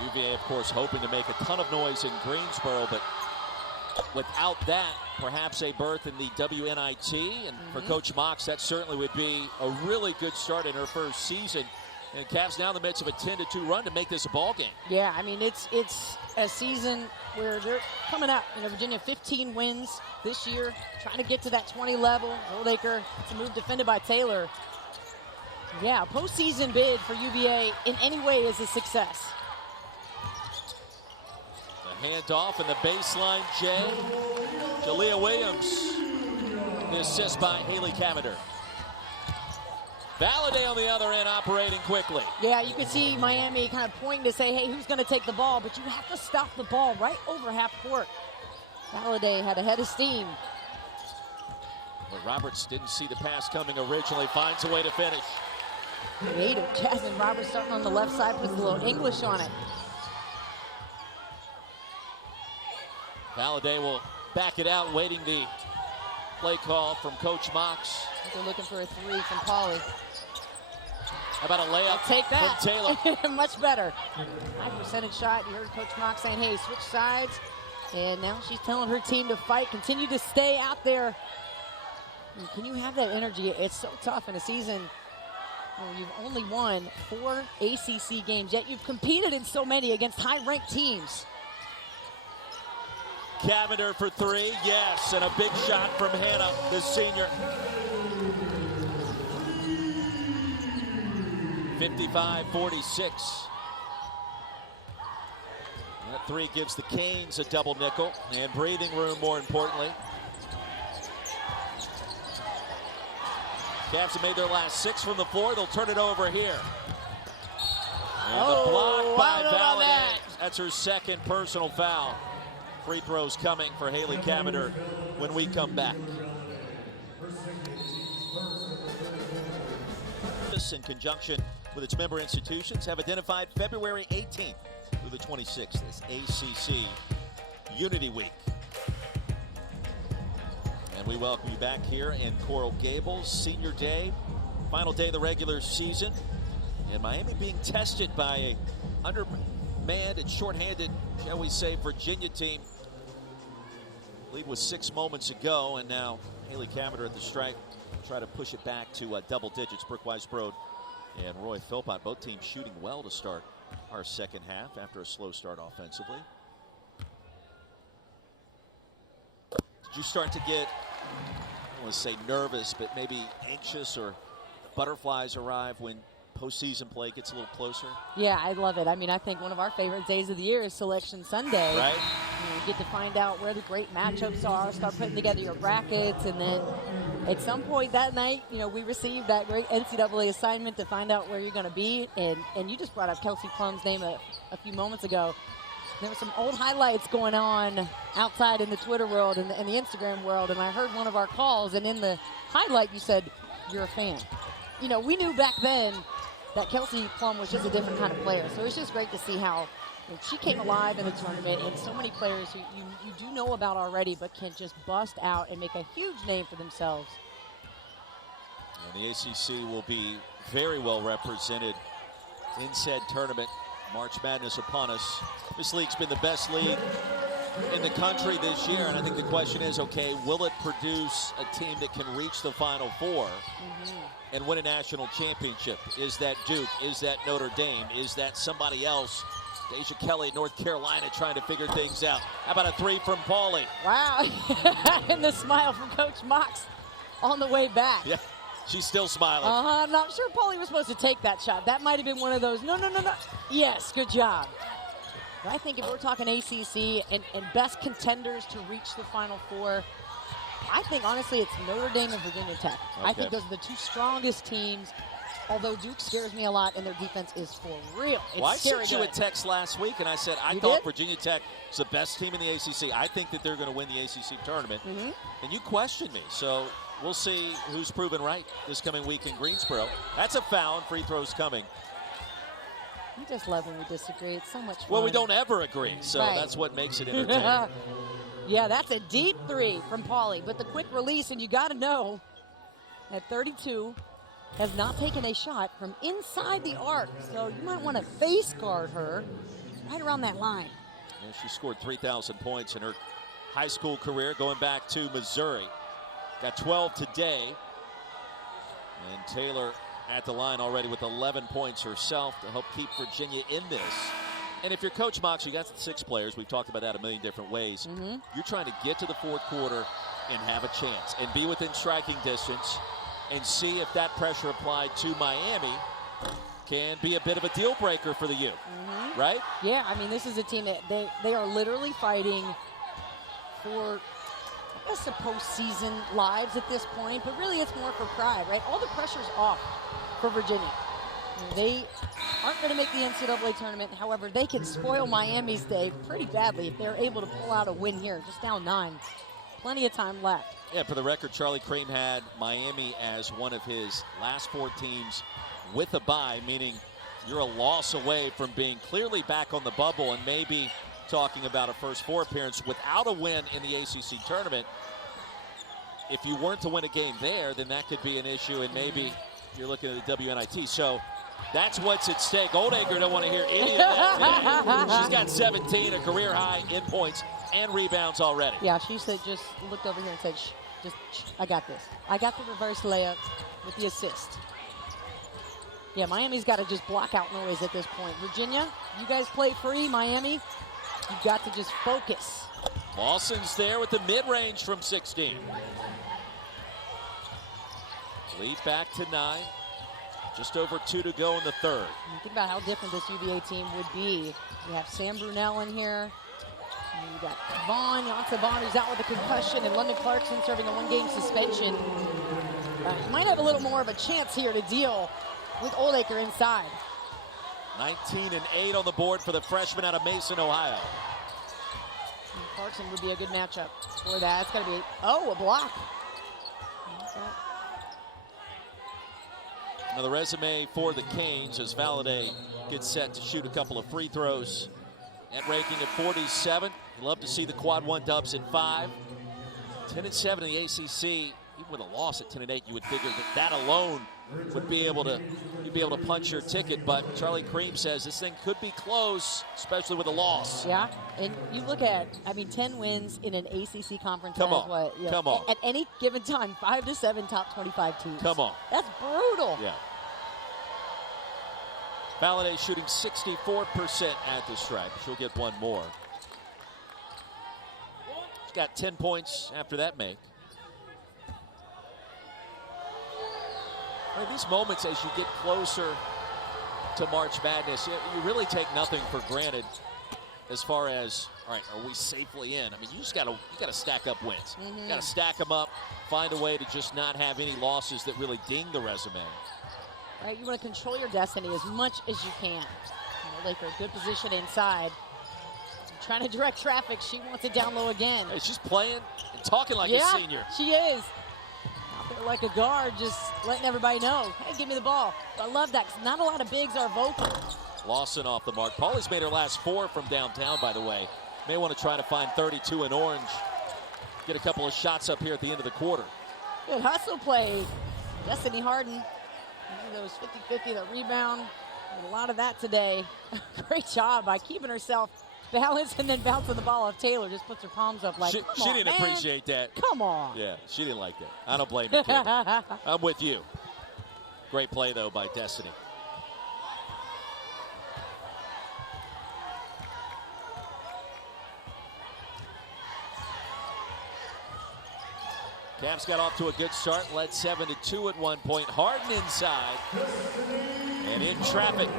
UVA, of course, hoping to make a ton of noise in Greensboro, but without that, perhaps a berth in the WNIT. And for Coach Mox, that certainly would be a really good start in her first season. And Cavs now in the midst of a 10-2 run to make this a ball game. Yeah, I mean, it's a season where they're coming up. You know, Virginia 15 wins this year, trying to get to that 20 level. Oldacre, it's a move defended by Taylor. Yeah, postseason bid for UVA in any way is a success. The handoff and the baseline, Jalea Williams. The assist by Haley Cavinder. Valladay on the other end operating quickly. Yeah, you can see Miami kind of pointing to say, hey, who's going to take the ball? But you have to stop the ball right over half court. Valladay had a head of steam. But Roberts didn't see the pass coming originally, finds a way to finish. Creative. Jasmine Roberts starting on the left side, puts a little English on it. Valladay will back it out, waiting the play call from Coach Mox. They're looking for a 3 from Pauly. How about a layup I'll take that. from Taylor? Much better. High percentage shot. You heard Coach Mox saying, hey, switch sides. And now she's telling her team to fight, continue to stay out there. And can you have that energy? It's so tough in a season where you've only won 4 ACC games, yet you've competed in so many against high-ranked teams. Cavinder for 3, yes, and a big shot from Hanna, the senior. 55-46. That 3 gives the Canes a double nickel and breathing room, more importantly. Cavs have made their last 6 from the floor. They'll turn it over here. And the block by Valladay. That's her second personal foul. Free throws coming for Haley Cavinder when we come back. In conjunction with its member institutions have identified February 18th through the 26th as ACC Unity Week. And we welcome you back here in Coral Gables, senior day, final day of the regular season. And Miami being tested by a undermanned and shorthanded, shall we say, Virginia team. Lead was 6 moments ago, and now Haley Cavinder at the stripe. Try to push it back to double digits. Brooke Weisbrod and Roy Philpott, both teams shooting well to start our second half after a slow start offensively. Did you start to get, I don't want to say nervous, but maybe anxious or butterflies arrive when postseason play gets a little closer? Yeah, I love it. I mean, I think one of our favorite days of the year is Selection Sunday. Right. You get to find out where the great matchups are, start putting together your brackets, and then At some point that night, we received that great NCAA assignment to find out where you're going to be. And you just brought up Kelsey Plum's name a few moments ago. There were some old highlights going on outside in the Twitter world and the Instagram world. And I heard one of our calls, and in the highlight you said, you're a fan. We knew back then that Kelsey Plum was just a different kind of player. So it's just great to see how she came alive in the tournament, and so many players who you do know about already but can just bust out and make a huge name for themselves. And the ACC will be very well represented in said tournament. March Madness upon us. This league's been the best league in the country this year, and I think the question is, okay, will it produce a team that can reach the Final Four and win a national championship? Is that Duke? Is that Notre Dame? Is that somebody else? Deja Kelly, North Carolina, trying to figure things out. How about a three from Pauly? Wow. And the smile from Coach Mox on the way back. Yeah, she's still smiling. I'm not sure Pauly was supposed to take that shot. That might have been one of those, no. Yes, good job. But I think if we're talking ACC and best contenders to reach the Final Four, I think, honestly, it's Notre Dame and Virginia Tech. Okay. I think those are the two strongest teams. Although Duke scares me a lot, and their defense is for real. It's I scary sent you a text last week, and I said I thought Virginia Tech was the best team in the ACC. I think that they're going to win the ACC tournament. And you questioned me. So we'll see who's proven right this coming week in Greensboro. That's a foul, and free throws coming. I just love when we disagree. It's so much fun. Well, we don't ever agree, so that's what makes it entertaining. Yeah, that's a deep three from Pauly. But the quick release, and you got to know, at 32, has not taken a shot from inside the arc. So you might want to face guard her right around that line. Yeah, she scored 3,000 points in her high school career going back to Missouri. Got 12 today. And Taylor at the line already with 11 points herself to help keep Virginia in this. And if you're Coach Mox, you got 6 players. We've talked about that a million different ways. You're trying to get to the fourth quarter and have a chance and be within striking distance and see if that pressure applied to Miami can be a bit of a deal breaker for the U, right? Yeah, I mean, this is a team that they are literally fighting for, I guess, the postseason lives at this point, but really it's more for pride, right? All the pressure's off for Virginia. They aren't going to make the NCAA tournament. However, they can spoil Miami's day pretty badly if they're able to pull out a win here, just down 9. Plenty of time left. Yeah, for the record, Charlie Cream had Miami as one of his last 4 teams with a bye, meaning you're a loss away from being clearly back on the bubble and maybe talking about a first 4 appearance without a win in the ACC tournament. If you weren't to win a game there, then that could be an issue, and maybe you're looking at the WNIT. So that's what's at stake. Oldacre don't want to hear any of that today. She's got 17, a career high in points and rebounds already. Yeah, she said, just looked over here and said, I got this. I got the reverse layup with the assist. Yeah, Miami's got to just block out noise at this point. Virginia, you guys play free. Miami, you've got to just focus. Lawson's there with the mid-range from 16. Lead back to 9. Just over 2 to go in the third. Think about how different this UVA team would be. You have Sam Brunell in here. You got Jansa Vaughn, who's out with a concussion, and London Clarkson serving a 1-game suspension. You might have a little more of a chance here to deal with Oldacre inside. 19 and 8 on the board for the freshman out of Mason, Ohio. And Clarkson would be a good matchup for that. It's going to be, a block. Now the resume for the Canes as Valladay gets set to shoot a couple of free throws. Net ranking at 47. You'd love to see the quad 1 dubs at 5. 10-7 in the ACC. Even with a loss at 10-8, you would figure that alone would be able to, you'd be able to punch your ticket. But Charlie Cream says this thing could be close, especially with a loss. Yeah, and you look at, 10 wins in an ACC conference. Come on, come on. At any given time, 5 to 7 top 25 teams. Come on. That's brutal. Yeah. Valladay shooting 64% at the stripe. She'll get 1 more. She's got 10 points after that make. These moments as you get closer to March Madness, you really take nothing for granted as far as all right, are we safely in? I mean, you gotta stack up wins. You gotta stack them up, find a way to just not have any losses that really ding the resume. Right, you want to control your destiny as much as you can. Oldacre, good position inside. Trying to direct traffic. She wants it down low again. Hey, she's playing and talking like a senior. She is. Out there like a guard, just letting everybody know, hey, give me the ball. I love that, because not a lot of bigs are vocal. Lawson off the mark. Paulie's made her last 4 from downtown, by the way. May want to try to find 32 in orange. Get a couple of shots up here at the end of the quarter. Good hustle play. Destiny Harden. Those 50-50, the rebound. A lot of that today. Great job by keeping herself balanced and then bouncing the ball off Taylor. Just puts her palms up like, she didn't appreciate that. Come on. Yeah, she didn't like that. I don't blame you, kid. I'm with you. Great play, though, by Destiny. Cavs got off to a good start, led 7-2 at one point. Harden inside and in traffic.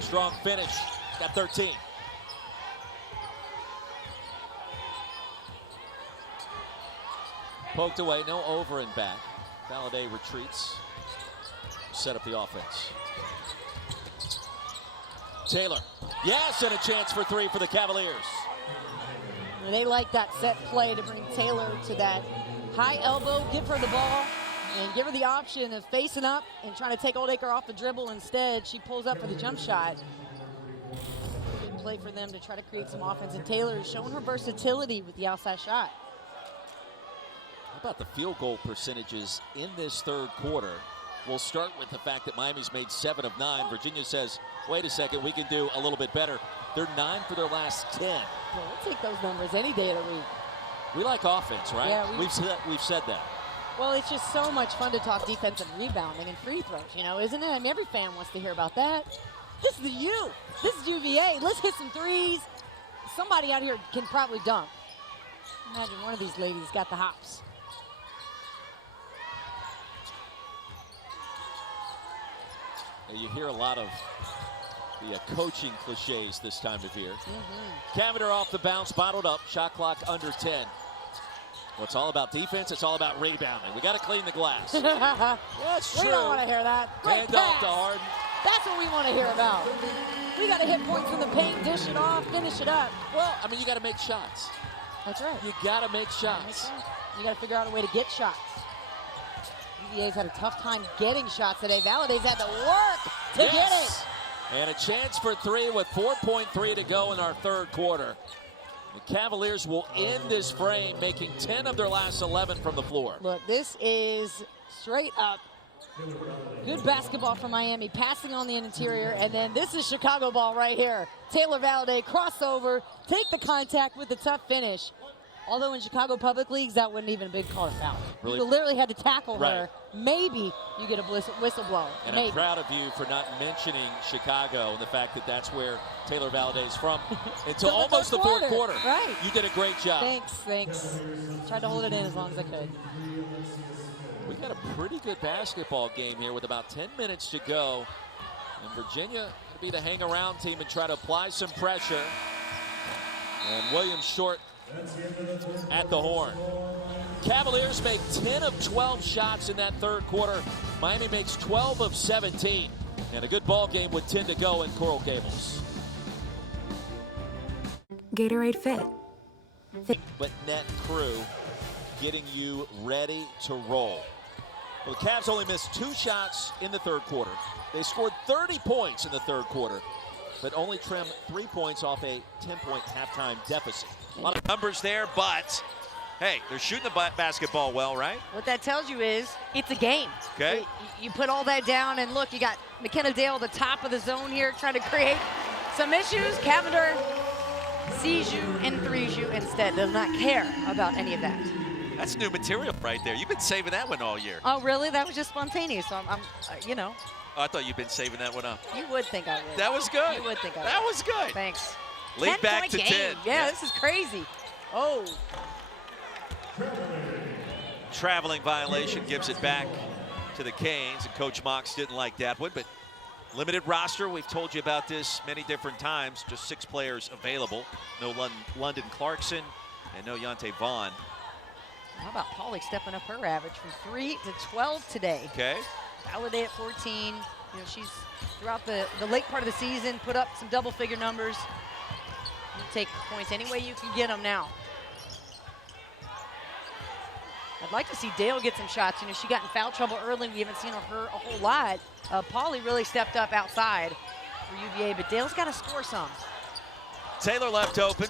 Strong finish, got 13. Poked away, no over and back. Valadez retreats, set up the offense. Taylor, yes, and a chance for 3 for the Cavaliers. They like that set play to bring Taylor to that high elbow, give her the ball, and give her the option of facing up and trying to take Oldacre off the dribble. Instead, she pulls up for the jump shot. Good play for them to try to create some offense, and Taylor is showing her versatility with the outside shot. How about the field goal percentages in this third quarter? We'll start with the fact that Miami's made 7 of 9. Virginia says, wait a second, we can do a little bit better. They're 9 for their last 10. Well, we'll take those numbers any day of the week. We like offense, right? Yeah, we've said that. Well, it's just so much fun to talk defense and rebounding and free throws, isn't it? I mean, every fan wants to hear about that. This is the U. This is UVA. Let's hit some threes. Somebody out here can probably dunk. Imagine one of these ladies got the hops. You hear a lot of the coaching cliches this time of year. Cavinder off the bounce, bottled up, shot clock under 10. Well, it's all about defense. It's all about rebounding. We got to clean the glass. That's true. We don't want to hear that. Great Hand pass. off to Harden. That's what we want to hear about. We got to hit points in the paint, dish it off, finish it up. Well, I mean, you got to make shots. That's right. You got to make shots. You got to figure out a way to get shots. UVA's had a tough time getting shots today. Valadez had to work to get it. And a chance for 3 with 4.3 to go in our third quarter. The Cavaliers will end this frame, making 10 of their last 11 from the floor. Look, this is straight up good basketball from Miami, passing on the interior, and then this is Chicago ball right here. Taylor Valadez, crossover, take the contact with the tough finish. Although in Chicago Public Leagues, that wasn't even a big call to foul. Really? You literally had to tackle her. Maybe you get a whistle blown. And Maybe. I'm proud of you for not mentioning Chicago and the fact that that's where Taylor Valadez is from until almost the fourth quarter. Right. You did a great job. Thanks. Tried to hold it in as long as I could. We got a pretty good basketball game here with about 10 minutes to go. And Virginia going to be the hang-around team and try to apply some pressure. And Williams short at the horn. Cavaliers make 10 of 12 shots in that third quarter. Miami makes 12 of 17. And a good ball game with 10 to go in Coral Gables. Gatorade Fit. But net crew getting you ready to roll. Well, the Cavs only missed 2 shots in the third quarter. They scored 30 points in the third quarter, but only trimmed 3 points off a 10-point halftime deficit. A lot of numbers there, but hey, they're shooting the basketball well, right? What that tells you is it's a game. Okay. You put all that down, and look, you got McKenna Dale, the top of the zone here, trying to create some issues. Cavinder sees you and threes you instead. Does not care about any of that. That's new material right there. You've been saving that one all year. Oh, really? That was just spontaneous. So I'm Oh, I thought you'd been saving that one up. You would think I would. That was good. You would think I would. That was good. Thanks. Lead back to 10. Yeah, this is crazy. Oh. Traveling violation gives it back to the Canes, and Coach Mox didn't like that one, but Limited roster. We've told you about this many different times. Just 6 players available. No London Clarkson and no Yante Vaughn. How about Pauly stepping up her average from 3 to 12 today? Okay. Validate at 14. You know, she's throughout the late part of the season put up some double-figure numbers. You take points any way you can get them now. I'd like to see Dale get some shots. You know, she got in foul trouble early. We haven't seen her a whole lot. Pauly really stepped up outside for UVA, but Dale's got to score some. Taylor left open.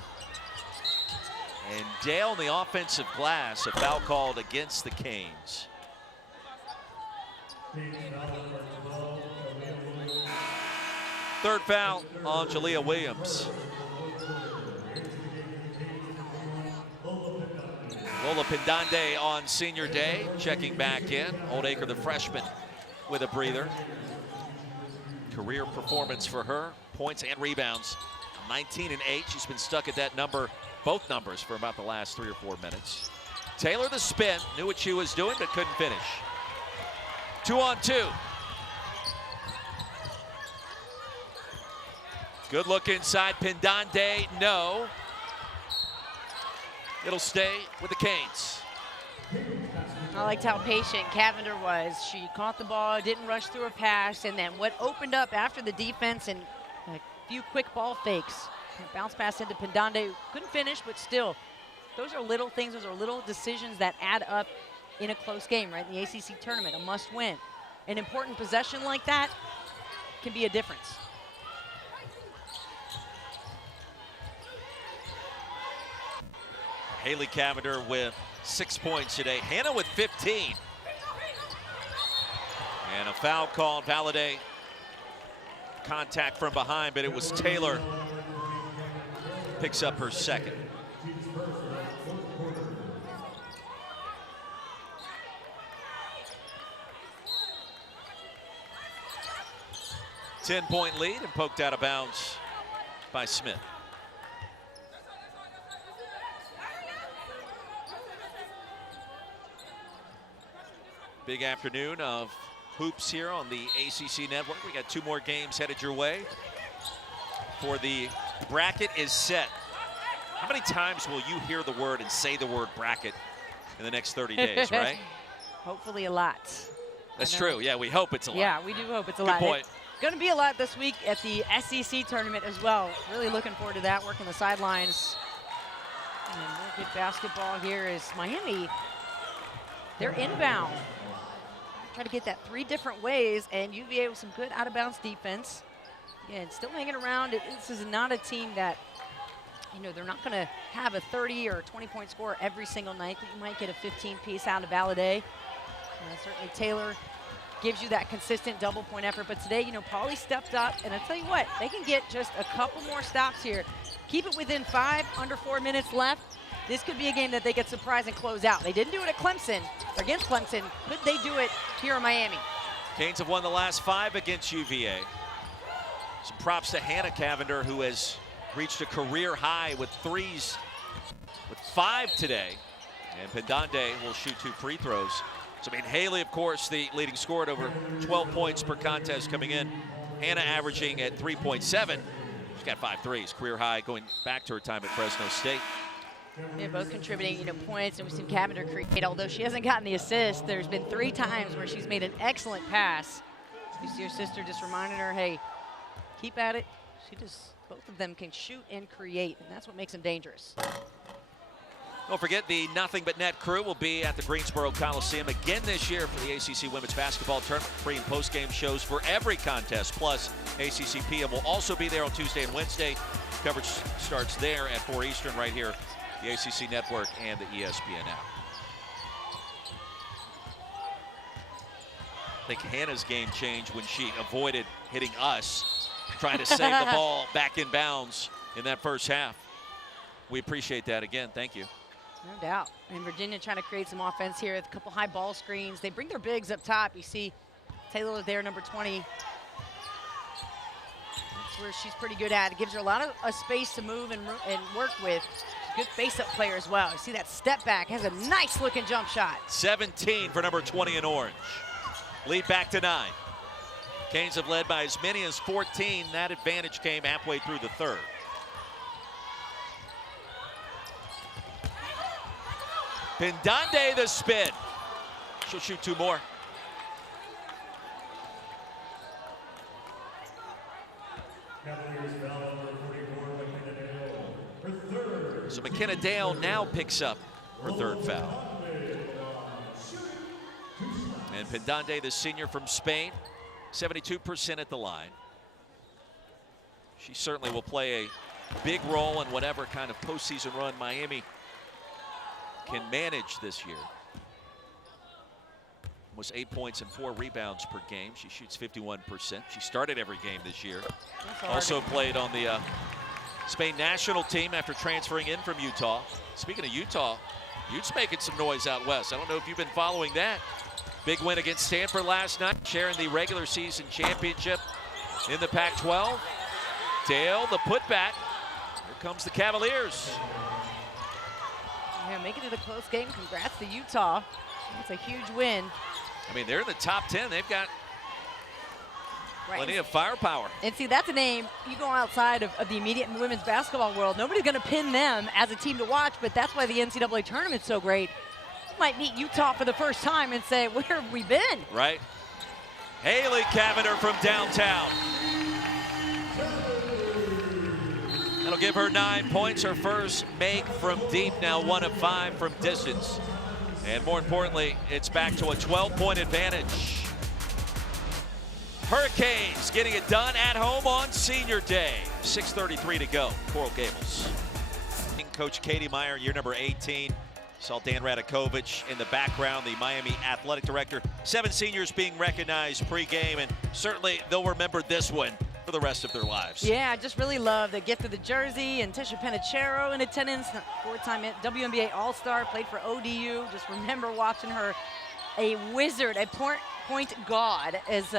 And Dale on the offensive glass, a foul called against the Canes. Third foul on Jalea Williams. Lola Pendande on senior day, checking back in. Oldacre, the freshman, with a breather. Career performance for her, points and rebounds. 19 and 8, she's been stuck at that number, both numbers, for about the last 3 or 4 minutes. Taylor the spin, knew what she was doing, but couldn't finish. 2-on-2. Good look inside, Pendande, no. It'll stay with the Canes. I liked how patient Cavinder was. She caught the ball, didn't rush through a pass, and then what opened up after the defense and a few quick ball fakes. Bounce pass into Pendande, couldn't finish, but still, those are little things, those are little decisions that add up in a close game, right? In the ACC tournament, a must win. An important possession like that can be a difference. Haley Cavinder with 6 points today. Hanna with 15. And a foul called, validate contact from behind, but it was Taylor. Picks up her second. Ten-point lead and poked out of bounds by Smith. Big afternoon of hoops here on the ACC network. We got 2 more games headed your way. For the bracket is set. How many times will you hear the word and say the word bracket in the next 30 days, right? Hopefully a lot. That's true. Yeah, we hope it's a lot. Yeah, we do hope it's a Good lot. point. It's going to be a lot this week at the SEC tournament as well. Really looking forward to that, working the sidelines. And more good basketball here is Miami. They're inbound. Try to get that 3 different ways, and UVA with some good out-of-bounds defense. Again, still hanging around. This is not a team that, you know, they're not going to have a 30 or 20-point score every single night, but you might get a 15-piece out of Valade. Certainly Taylor gives you that consistent double-point effort, but today, you know, Pauly stepped up, and I'll tell you what, they can get just a couple more stops here. Keep it within 5, under 4 minutes left. This could be a game that they get surprised and close out. They didn't do it at Clemson, or against Clemson. Could they do it here in Miami? Canes have won the last 5 against UVA. Some props to Hanna Cavinder, who has reached a career high with threes, with 5 today. And Pendande will shoot 2 free throws. So, I mean, Haley, of course, the leading scorer at over 12 points per contest coming in. Hanna averaging at 3.7. She's got 5 threes, career high going back to her time at Fresno State. They're both contributing, you know, points, and we've seen Cavinder create. Although she hasn't gotten the assist, there's been 3 times where she's made an excellent pass. You see her sister just reminding her, hey, keep at it. Both of them can shoot and create, and that's what makes them dangerous. Don't forget, the Nothing But Net crew will be at the Greensboro Coliseum again this year for the ACC Women's Basketball Tournament. Pre- and post-game shows for every contest, plus ACC PM will also be there on Tuesday and Wednesday. Coverage starts there at 4 Eastern right here, the ACC Network and the ESPN app. I think Hannah's game changed when she avoided hitting us, trying to save the ball back in bounds in that first half. We appreciate that again. Thank you. No doubt. And Virginia trying to create some offense here with a couple high ball screens. They bring their bigs up top. You see Taylor there, number 20. That's where she's pretty good at. It gives her a lot of space to move and work with. She's a good face-up player as well. You see that step back. Has a nice-looking jump shot. 17 for number 20 in orange. Lead back to 9. Canes have led by as many as 14. That advantage came halfway through the third. Pindande the spin. She'll shoot 2 more. So McKenna Dale now picks up her 3rd foul. And Pindande, the senior from Spain, 72% at the line. She certainly will play a big role in whatever kind of postseason run Miami can manage this year. Almost 8 points and 4 rebounds per game. She shoots 51%. She started every game this year. Also played on the Spain national team after transferring in from Utah. Speaking of Utah, Utes making some noise out west. I don't know if you've been following that. Big win against Stanford last night, sharing the regular season championship in the Pac-12. Dale, the putback. Here comes the Cavaliers. Yeah, making it a close game. Congrats to Utah. It's a huge win. I mean, they're in the top 10. They've got plenty of firepower. And see, that's a name, you go outside of the immediate women's basketball world, nobody's going to pin them as a team to watch, but that's why the NCAA tournament's so great. You might meet Utah for the first time and say, where have we been? Right. Haley Cavinder from downtown. That'll give her 9 points, her first make from deep, now 1 of 5 from distance. And more importantly, it's back to a 12-point advantage. Hurricanes getting it done at home on senior day. 6:33 to go, Coral Gables. Coach Katie Meyer, year number 18. Saw Dan Radakovich in the background, the Miami athletic director. 7 seniors being recognized pregame, and certainly they'll remember this one for the rest of their lives. Yeah, I just really love the gift of the jersey, and Tisha Penichero in attendance, 4-time WNBA All-Star, played for ODU. Just remember watching her, a wizard, a point guard, as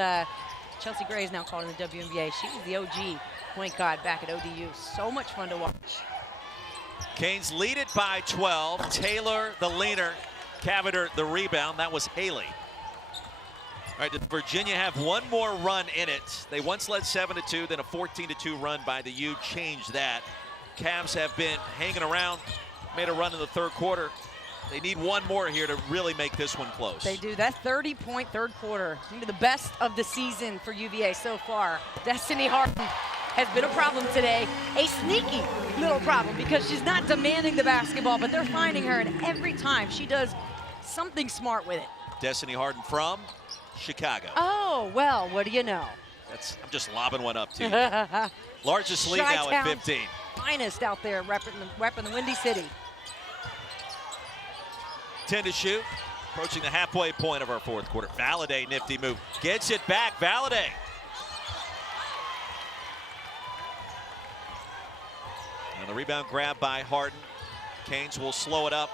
Chelsea Gray is now called in the WNBA. She was the OG point guard back at ODU. So much fun to watch. Canes lead it by 12. Taylor, the leaner. Cavinder, the rebound. That was Haley. All right, did Virginia have one more run in it? They once led 7-2, then a 14-2 run by the U changed that. Cavs have been hanging around, made a run in the 3rd quarter. They need one more here to really make this one close. They do. That 30-point 3rd quarter, maybe the best of the season for UVA so far. Destiny Harden has been a problem today, a sneaky little problem, because she's not demanding the basketball, but they're finding her, and every time she does something smart with it. Destiny Harden from Chicago. Oh, well, what do you know? I'm just lobbing one up to you. Largest lead now at 15. Finest out there repping the Windy City. 10 to shoot. Approaching the halfway point of our 4th quarter. Valladay, nifty move. Gets it back, Valladay. And the rebound grab by Harden. Canes will slow it up.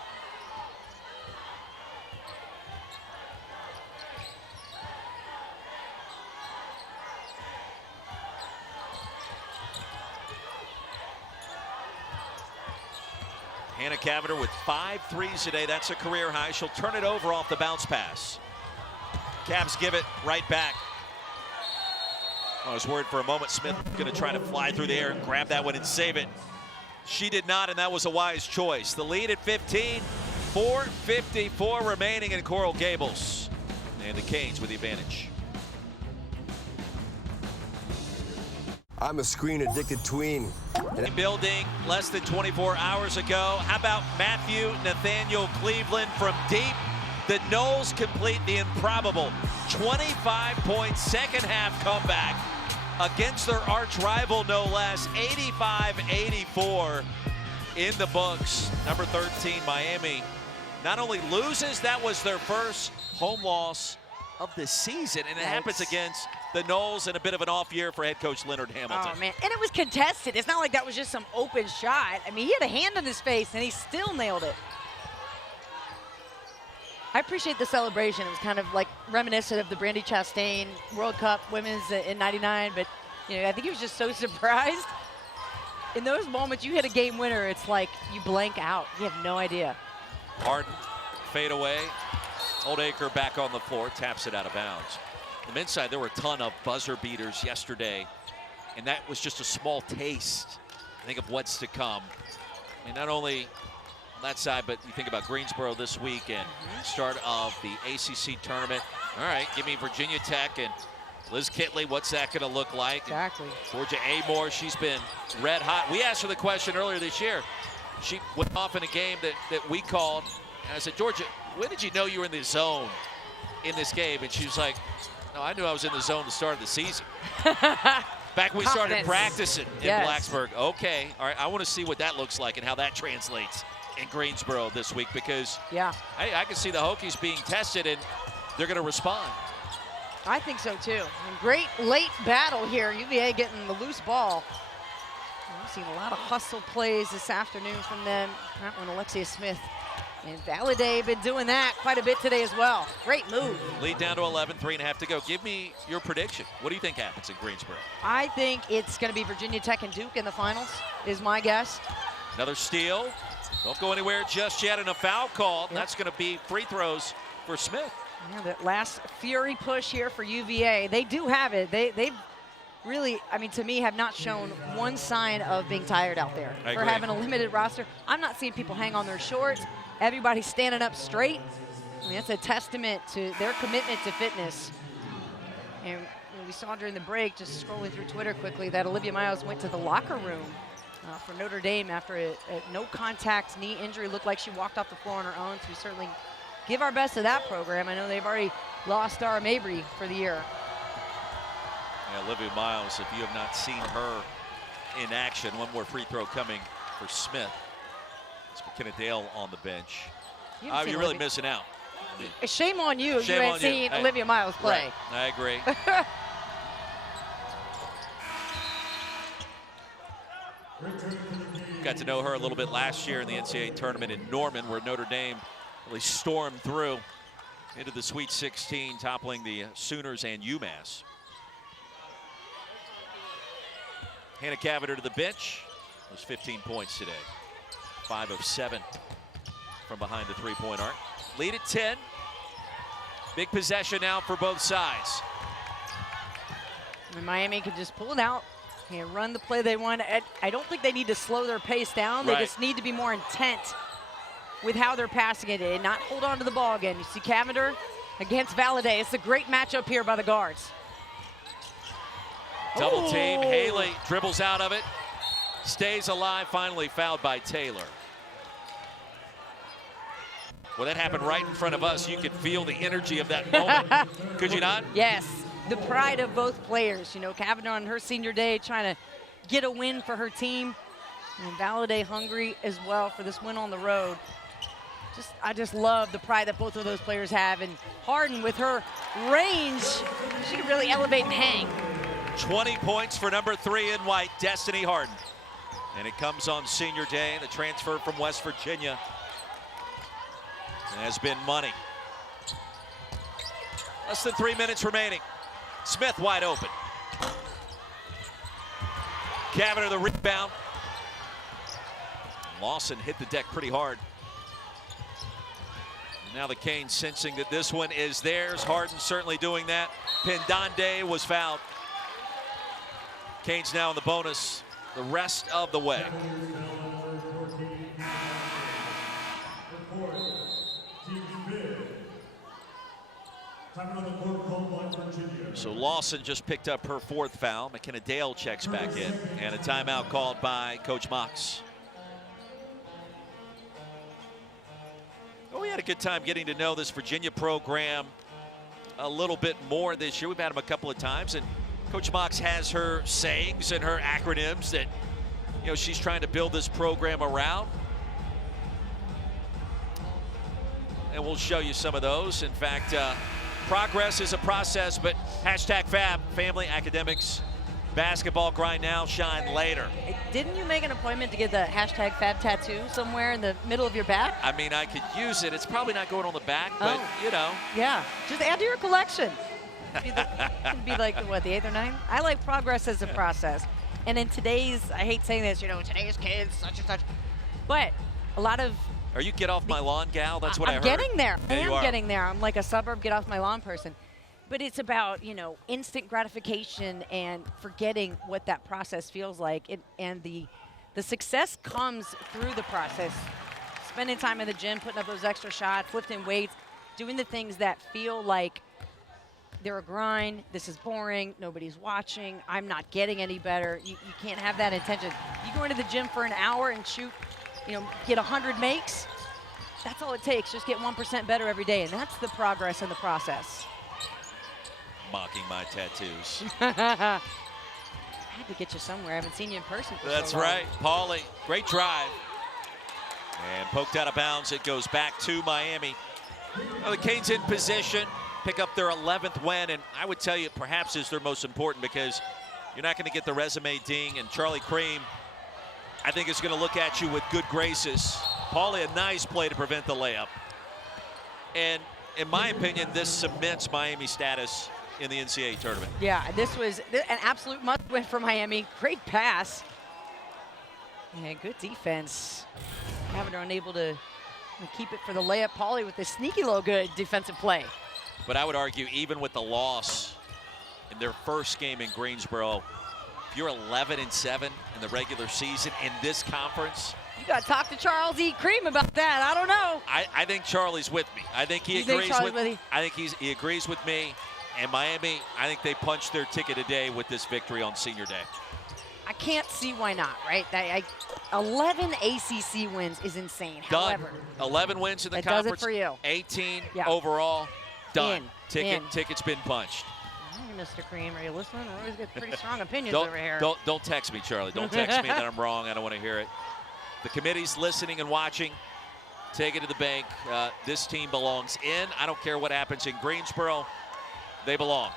Hanna Cavinder with 5 threes today. That's a career high. She'll turn it over off the bounce pass. Cavs give it right back. I was worried for a moment Smith going to try to fly through the air and grab that one and save it. She did not, and that was a wise choice. The lead at 15, 4:54 remaining in Coral Gables. And the Canes with the advantage. I'm a screen-addicted tween. Building less than 24 hours ago. How about Matthew Nathaniel Cleveland from deep? The Noles complete the improbable 25-point second-half comeback against their arch rival, no less. 85-84 in the books. Number 13, Miami, not only loses, that was their first home loss of the season, and it happens against the Noles in a bit of an off year for head coach Leonard Hamilton. Oh, man, and it was contested. It's not like that was just some open shot. I mean, he had a hand on his face, and he still nailed it. I appreciate the celebration. It was kind of like reminiscent of the Brandi Chastain World Cup Women's in '99, but you know, I think he was just so surprised. In those moments, you hit a game winner, it's like you blank out. You have no idea. Harden, fade away. Oldacre back on the floor, taps it out of bounds. The men's side, there were a ton of buzzer beaters yesterday, and that was just a small taste, I think, of what's to come. I mean, not only on that side, but you think about Greensboro this week and start of the ACC tournament. All right, give me Virginia Tech and Liz Kitley. What's that going to look like? Exactly. And Georgia Amore, she's been red hot. We asked her the question earlier this year. She went off in a game that we called, and I said, Georgia, when did you know you were in the zone in this game? And she was like, no, I knew I was in the zone at the start of the season. Back when we started practicing in Blacksburg. Okay, all right, I want to see what that looks like and how that translates in Greensboro this week, because I can see the Hokies being tested and they're going to respond. I think so too. And great late battle here. UVA getting the loose ball. We've seen a lot of hustle plays this afternoon from them. That one, Alexia Smith and Valladay been doing that quite a bit today as well. Great move. Lead down to 11, 3.5 to go. Give me your prediction. What do you think happens in Greensboro? I think it's going to be Virginia Tech and Duke in the finals, is my guess. Another steal. Don't go anywhere just yet, and a foul call. That's going to be free throws for Smith. Yeah, that last fury push here for UVA. They do have it. They've really, I mean, to me, have not shown one sign of being tired out there. For having a limited roster. I'm not seeing people hang on their shorts. Everybody's standing up straight. I mean, that's a testament to their commitment to fitness. And we saw during the break, just scrolling through Twitter quickly, that Olivia Miles went to the locker room for Notre Dame after a no-contact knee injury. Looked like she walked off the floor on her own, so we certainly give our best to that program. I know they've already lost Dara Mabry for the year. Yeah, Olivia Miles, if you have not seen her in action, one more free throw coming for Smith. It's McKenna Dale on the bench. You're really missing out. Shame on you if you haven't seen Olivia Miles play. Right. I agree. Got to know her a little bit last year in the NCAA tournament in Norman, where Notre Dame really stormed through into the Sweet 16, toppling the Sooners and UMass. Hanna Cavinder to the bench. Those 15 points today. 5 of 7 from behind the three-point arc. Lead at 10. Big possession now for both sides. And Miami can just pull it out and run the play they want. I don't think they need to slow their pace down. They just need to be more intent with how they're passing it and not hold on to the ball again. You see Cavinder against Valladay. It's a great matchup here by the guards. Double team. Haley dribbles out of it. Stays alive, finally fouled by Taylor. Well, that happened right in front of us. You could feel the energy of that moment. Could you not? Yes, the pride of both players. You know, Cavinder on her senior day trying to get a win for her team. And Valladay hungry as well for this win on the road. I just love the pride that both of those players have. And Harden, with her range, she can really elevate and hang. 20 points for number 3 in white, Destiny Harden. And it comes on senior day, the transfer from West Virginia. It has been money. Less than 3 minutes remaining. Smith wide open. Cavinder the rebound. Lawson hit the deck pretty hard. Now the Canes sensing that this one is theirs. Harden certainly doing that. Pendande was fouled. Canes now in the bonus the rest of the way. So Lawson just picked up her 4th foul. McKenna Dale checks back in. And a timeout called by Coach Mox. Well, we had a good time getting to know this Virginia program a little bit more this year. We've had them a couple of times, and Coach Mox has her sayings and her acronyms that, you know, she's trying to build this program around. And we'll show you some of those. In fact, progress is a process, but hashtag FAB, family, academics, basketball, grind now, shine later. Didn't you make an appointment to get the hashtag FAB tattoo somewhere in the middle of your back? I mean, I could use it. It's probably not going on the back, but, you know. Yeah, just add to your collection. It'd be like, what, the 8th or 9th? I like progress as a process. And in today's, I hate saying this, you know, today's kids, such and such. But a lot of... Are you get off my lawn gal? That's what I heard. I'm getting there. Yeah, I am getting there. I'm like a suburb get off my lawn person. But it's about, you know, instant gratification and forgetting what that process feels like. And the success comes through the process. Spending time in the gym, putting up those extra shots, lifting weights, doing the things that feel like they're a grind. This is boring. Nobody's watching. I'm not getting any better. You can't have that intention. You go into the gym for an hour and shoot, you know, get 100 makes. That's all it takes. Just get 1% better every day, and that's the progress in the process. Mocking my tattoos. I had to get you somewhere. I haven't seen you in person for That's so long. right. Pauly, great drive. And poked out of bounds. It goes back to Miami. Well, the Canes in position, pick up their 11th win, and I would tell you perhaps is their most important because you're not going to get the resume ding, and Charlie Cream, I think, is going to look at you with good graces. Pauly, a nice play to prevent the layup. And in my opinion, this cements Miami's status in the NCAA tournament. Yeah, this was an absolute must-win for Miami. Great pass. And good defense. Cavinder unable to keep it for the layup. Pauly with a sneaky little good defensive play. But I would argue even with the loss in their first game in Greensboro, if you're 11-7 in the regular season in this conference, you got to talk to Charles E. Cream about that. I don't know. I think Charlie's with me. I think he agrees with me. I think he agrees with me. And Miami, I think they punched their ticket today with this victory on Senior Day. I can't see why not, right? 11 ACC wins is insane. Done. However, 11 wins in the that conference. does it for you. 18 overall. Done. In. Ticket's been punched. Hey, Mr. Cream, are you listening? I always get pretty strong opinions over here. Don't text me, Charlie. Don't text me that I'm wrong. I don't want to hear it. The committee's listening and watching. Take it to the bank. This team belongs in. I don't care what happens in Greensboro. They belong.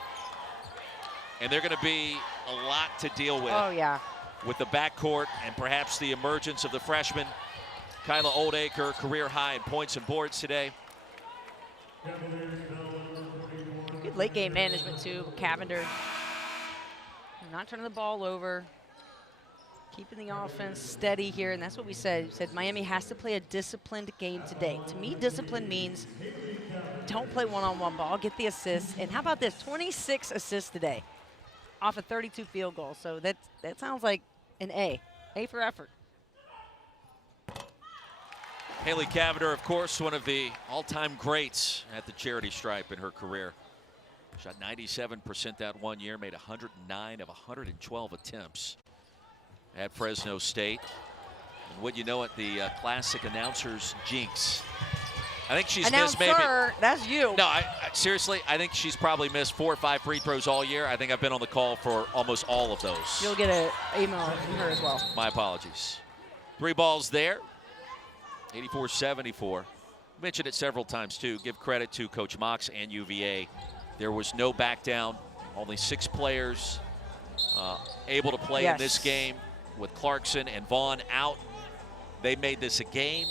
And they're going to be a lot to deal with. Oh, yeah. With the backcourt and perhaps the emergence of the freshman, Kyla Oldacre, career high in points and boards today. Good late game management, too. Cavinder not turning the ball over. Keeping the offense steady here, and that's what we said. We said Miami has to play a disciplined game today. To me, discipline means don't play one-on-one ball, get the assists. And how about this, 26 assists today off of 32 field goals. So that sounds like an A for effort. Haley Cavinder, of course, one of the all-time greats at the charity stripe in her career. Shot 97% that one year, made 109 of 112 attempts at Fresno State. And would you know it, the classic announcers jinx. I think she's missed maybe. That's you. No, I seriously, I think she's probably missed 4 or 5 free throws all year. I think I've been on the call for almost all of those. You'll get an email from her as well. My apologies. 3 balls there, 84-74. Mentioned it several times too. Give credit to Coach Mox and UVA. There was no back down. Only 6 players able to play in this game. With Clarkson and Vaughn out, they made this a game.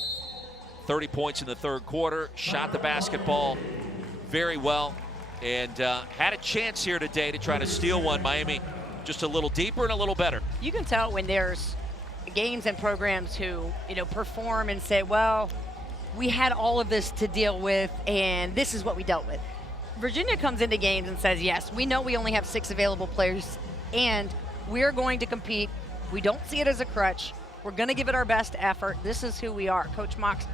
30 points in the third quarter, shot the basketball very well, and had a chance here today to try to steal one. Miami just a little deeper and a little better. You can tell when there's games and programs who, you know, perform and say, well, we had all of this to deal with, and this is what we dealt with. Virginia comes into games and says, yes, we know we only have 6 available players, and we're going to compete. We don't see it as a crutch. We're going to give it our best effort. This is who we are. Coach Mox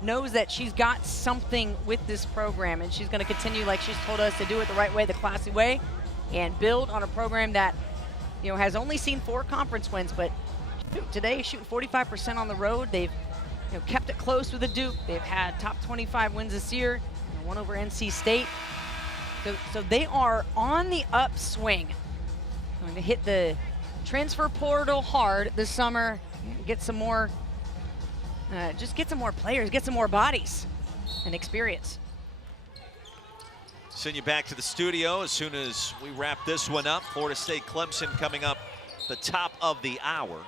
knows that she's got something with this program, and she's going to continue, like she's told us, to do it the right way, the classy way, and build on a program that, you know, has only seen 4 conference wins, but today shooting 45% on the road. They've, you know, kept it close with the Duke. They've had top 25 wins this year, one over NC State. So they are on the upswing. Going to hit the transfer portal hard this summer, get some more, just get some more players, get some more bodies and experience. Send you back to the studio as soon as we wrap this one up. Florida State Clemson coming up the top of the hour.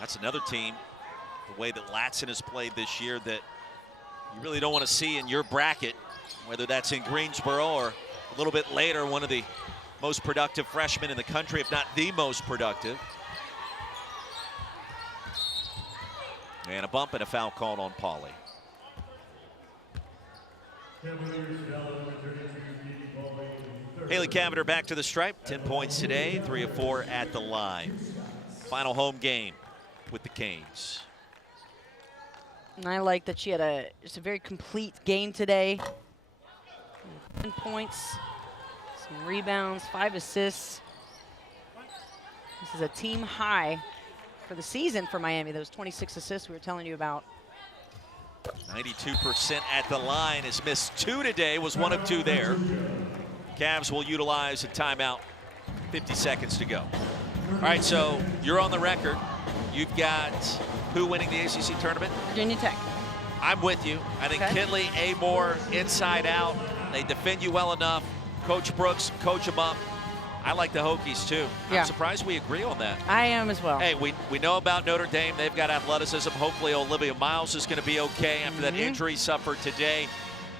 That's another team, the way that Latson has played this year, that you really don't want to see in your bracket, whether that's in Greensboro or a little bit later, one of the most productive freshmen in the country, if not the most productive. And a bump and a foul called on Pauly. Hanna Cavinder back to the stripe, 10 points today, 3 of 4 at the line. Final home game with the Canes. And I like that she had just a very complete game today. 10 points, some rebounds, 5 assists. This is a team high for the season for Miami, those 26 assists we were telling you about. 92% at the line, has missed 2 today, was 1 of 2 there. Cavs will utilize a timeout, 50 seconds to go. All right, so you're on the record. You've got who winning the ACC tournament? Virginia Tech. I'm with you. I think Okay. Kinley, Amore, inside out. They defend you well enough. Coach Brooks, coach them up. I like the Hokies too. Yeah. I'm surprised we agree on that. I am as well. Hey, we know about Notre Dame. They've got athleticism. Hopefully Olivia Miles is going to be okay after that injury suffered today.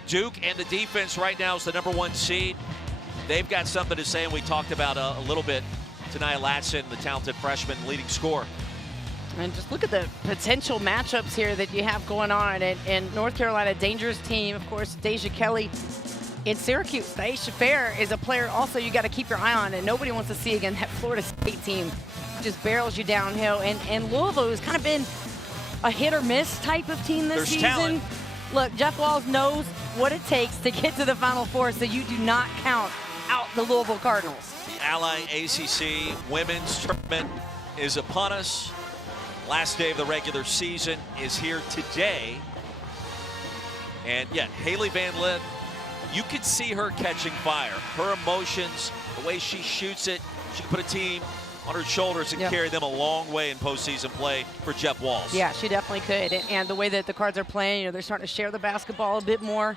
Duke and the defense right now is the #1 seed. They've got something to say, and we talked about a little bit tonight. Latson, the talented freshman, leading scorer. And just look at the potential matchups here that you have going on. And North Carolina, dangerous team. Of course, Deja Kelly in Syracuse. Aisha Fair is a player also you got to keep your eye on, and nobody wants to see again that Florida State team just barrels you downhill. And Louisville has kind of been a hit or miss type of team this season. Talent. Look, Jeff Walls knows what it takes to get to the Final Four, so you do not count out the Louisville Cardinals. The Ally ACC Women's Tournament is upon us. Last day of the regular season is here today. And yeah, Haley Van Lith, you could see her catching fire. Her emotions, the way she shoots it, she can put a team on her shoulders and carry them a long way in postseason play for Jeff Walls. Yeah, she definitely could. And the way that the Cards are playing, they're starting to share the basketball a bit more.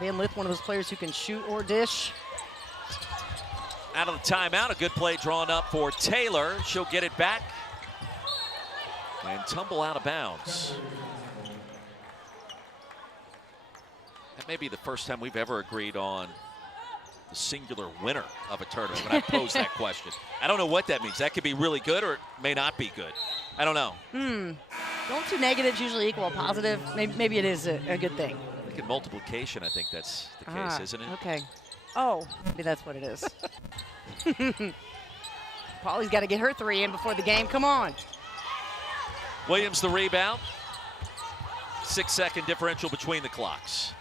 Van Lith, one of those players who can shoot or dish. Out of the timeout, a good play drawn up for Taylor. She'll get it back and tumble out of bounds. That may be the first time we've ever agreed on the singular winner of a tournament when I pose that question. I don't know what that means. That could be really good or it may not be good. I don't know. Don't two negatives usually equal a positive? Maybe it is a good thing. I think in multiplication, I think that's the case, isn't it? Okay. Oh, maybe that's what it is. Paulie's got to get her 3 in before the game. Come on. Williams the rebound. 6-second differential between the clocks.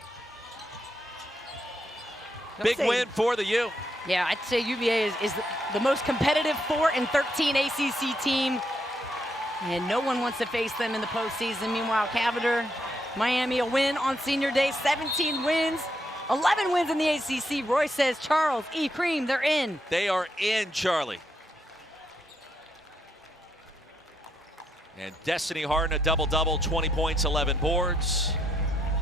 Big win for the U. Yeah, I'd say UVA is the most competitive 4-13 ACC team, and no one wants to face them in the postseason. Meanwhile, Cavinder, Miami, a win on senior day, 17 wins, 11 wins in the ACC. Roy says, Charles, Cream, they're in. They are in, Charlie. And Destiny Harden, a double-double, 20 points, 11 boards.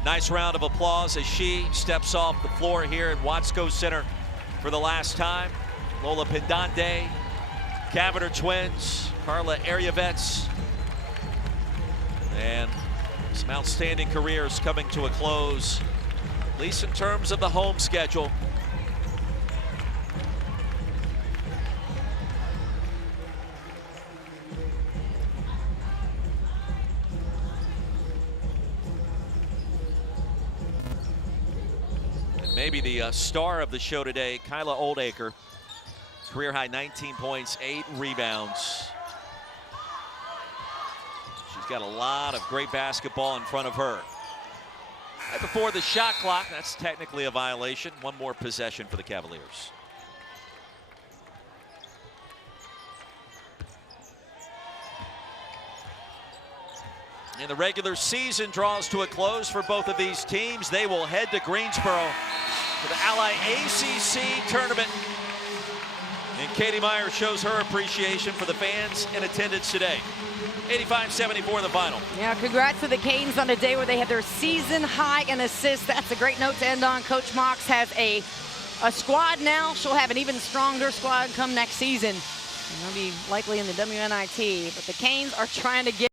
Nice round of applause as she steps off the floor here in Watsco Center for the last time. Lola Pendande, Cavinder twins, Carla Ariavets, and some outstanding careers coming to a close, at least in terms of the home schedule. Maybe the star of the show today, Kyla Oldacre. Career high 19 points, 8 rebounds. She's got a lot of great basketball in front of her. Right before the shot clock, that's technically a violation. One more possession for the Cavaliers. And the regular season draws to a close for both of these teams. They will head to Greensboro for the Ally ACC tournament. And Katie Meyer shows her appreciation for the fans in attendance today. 85-74 in the final. Yeah, congrats to the Canes on a day where they had their season high in assists. That's a great note to end on. Coach Mox has a squad now. She'll have an even stronger squad come next season. And they'll be likely in the WNIT. But the Canes are trying to get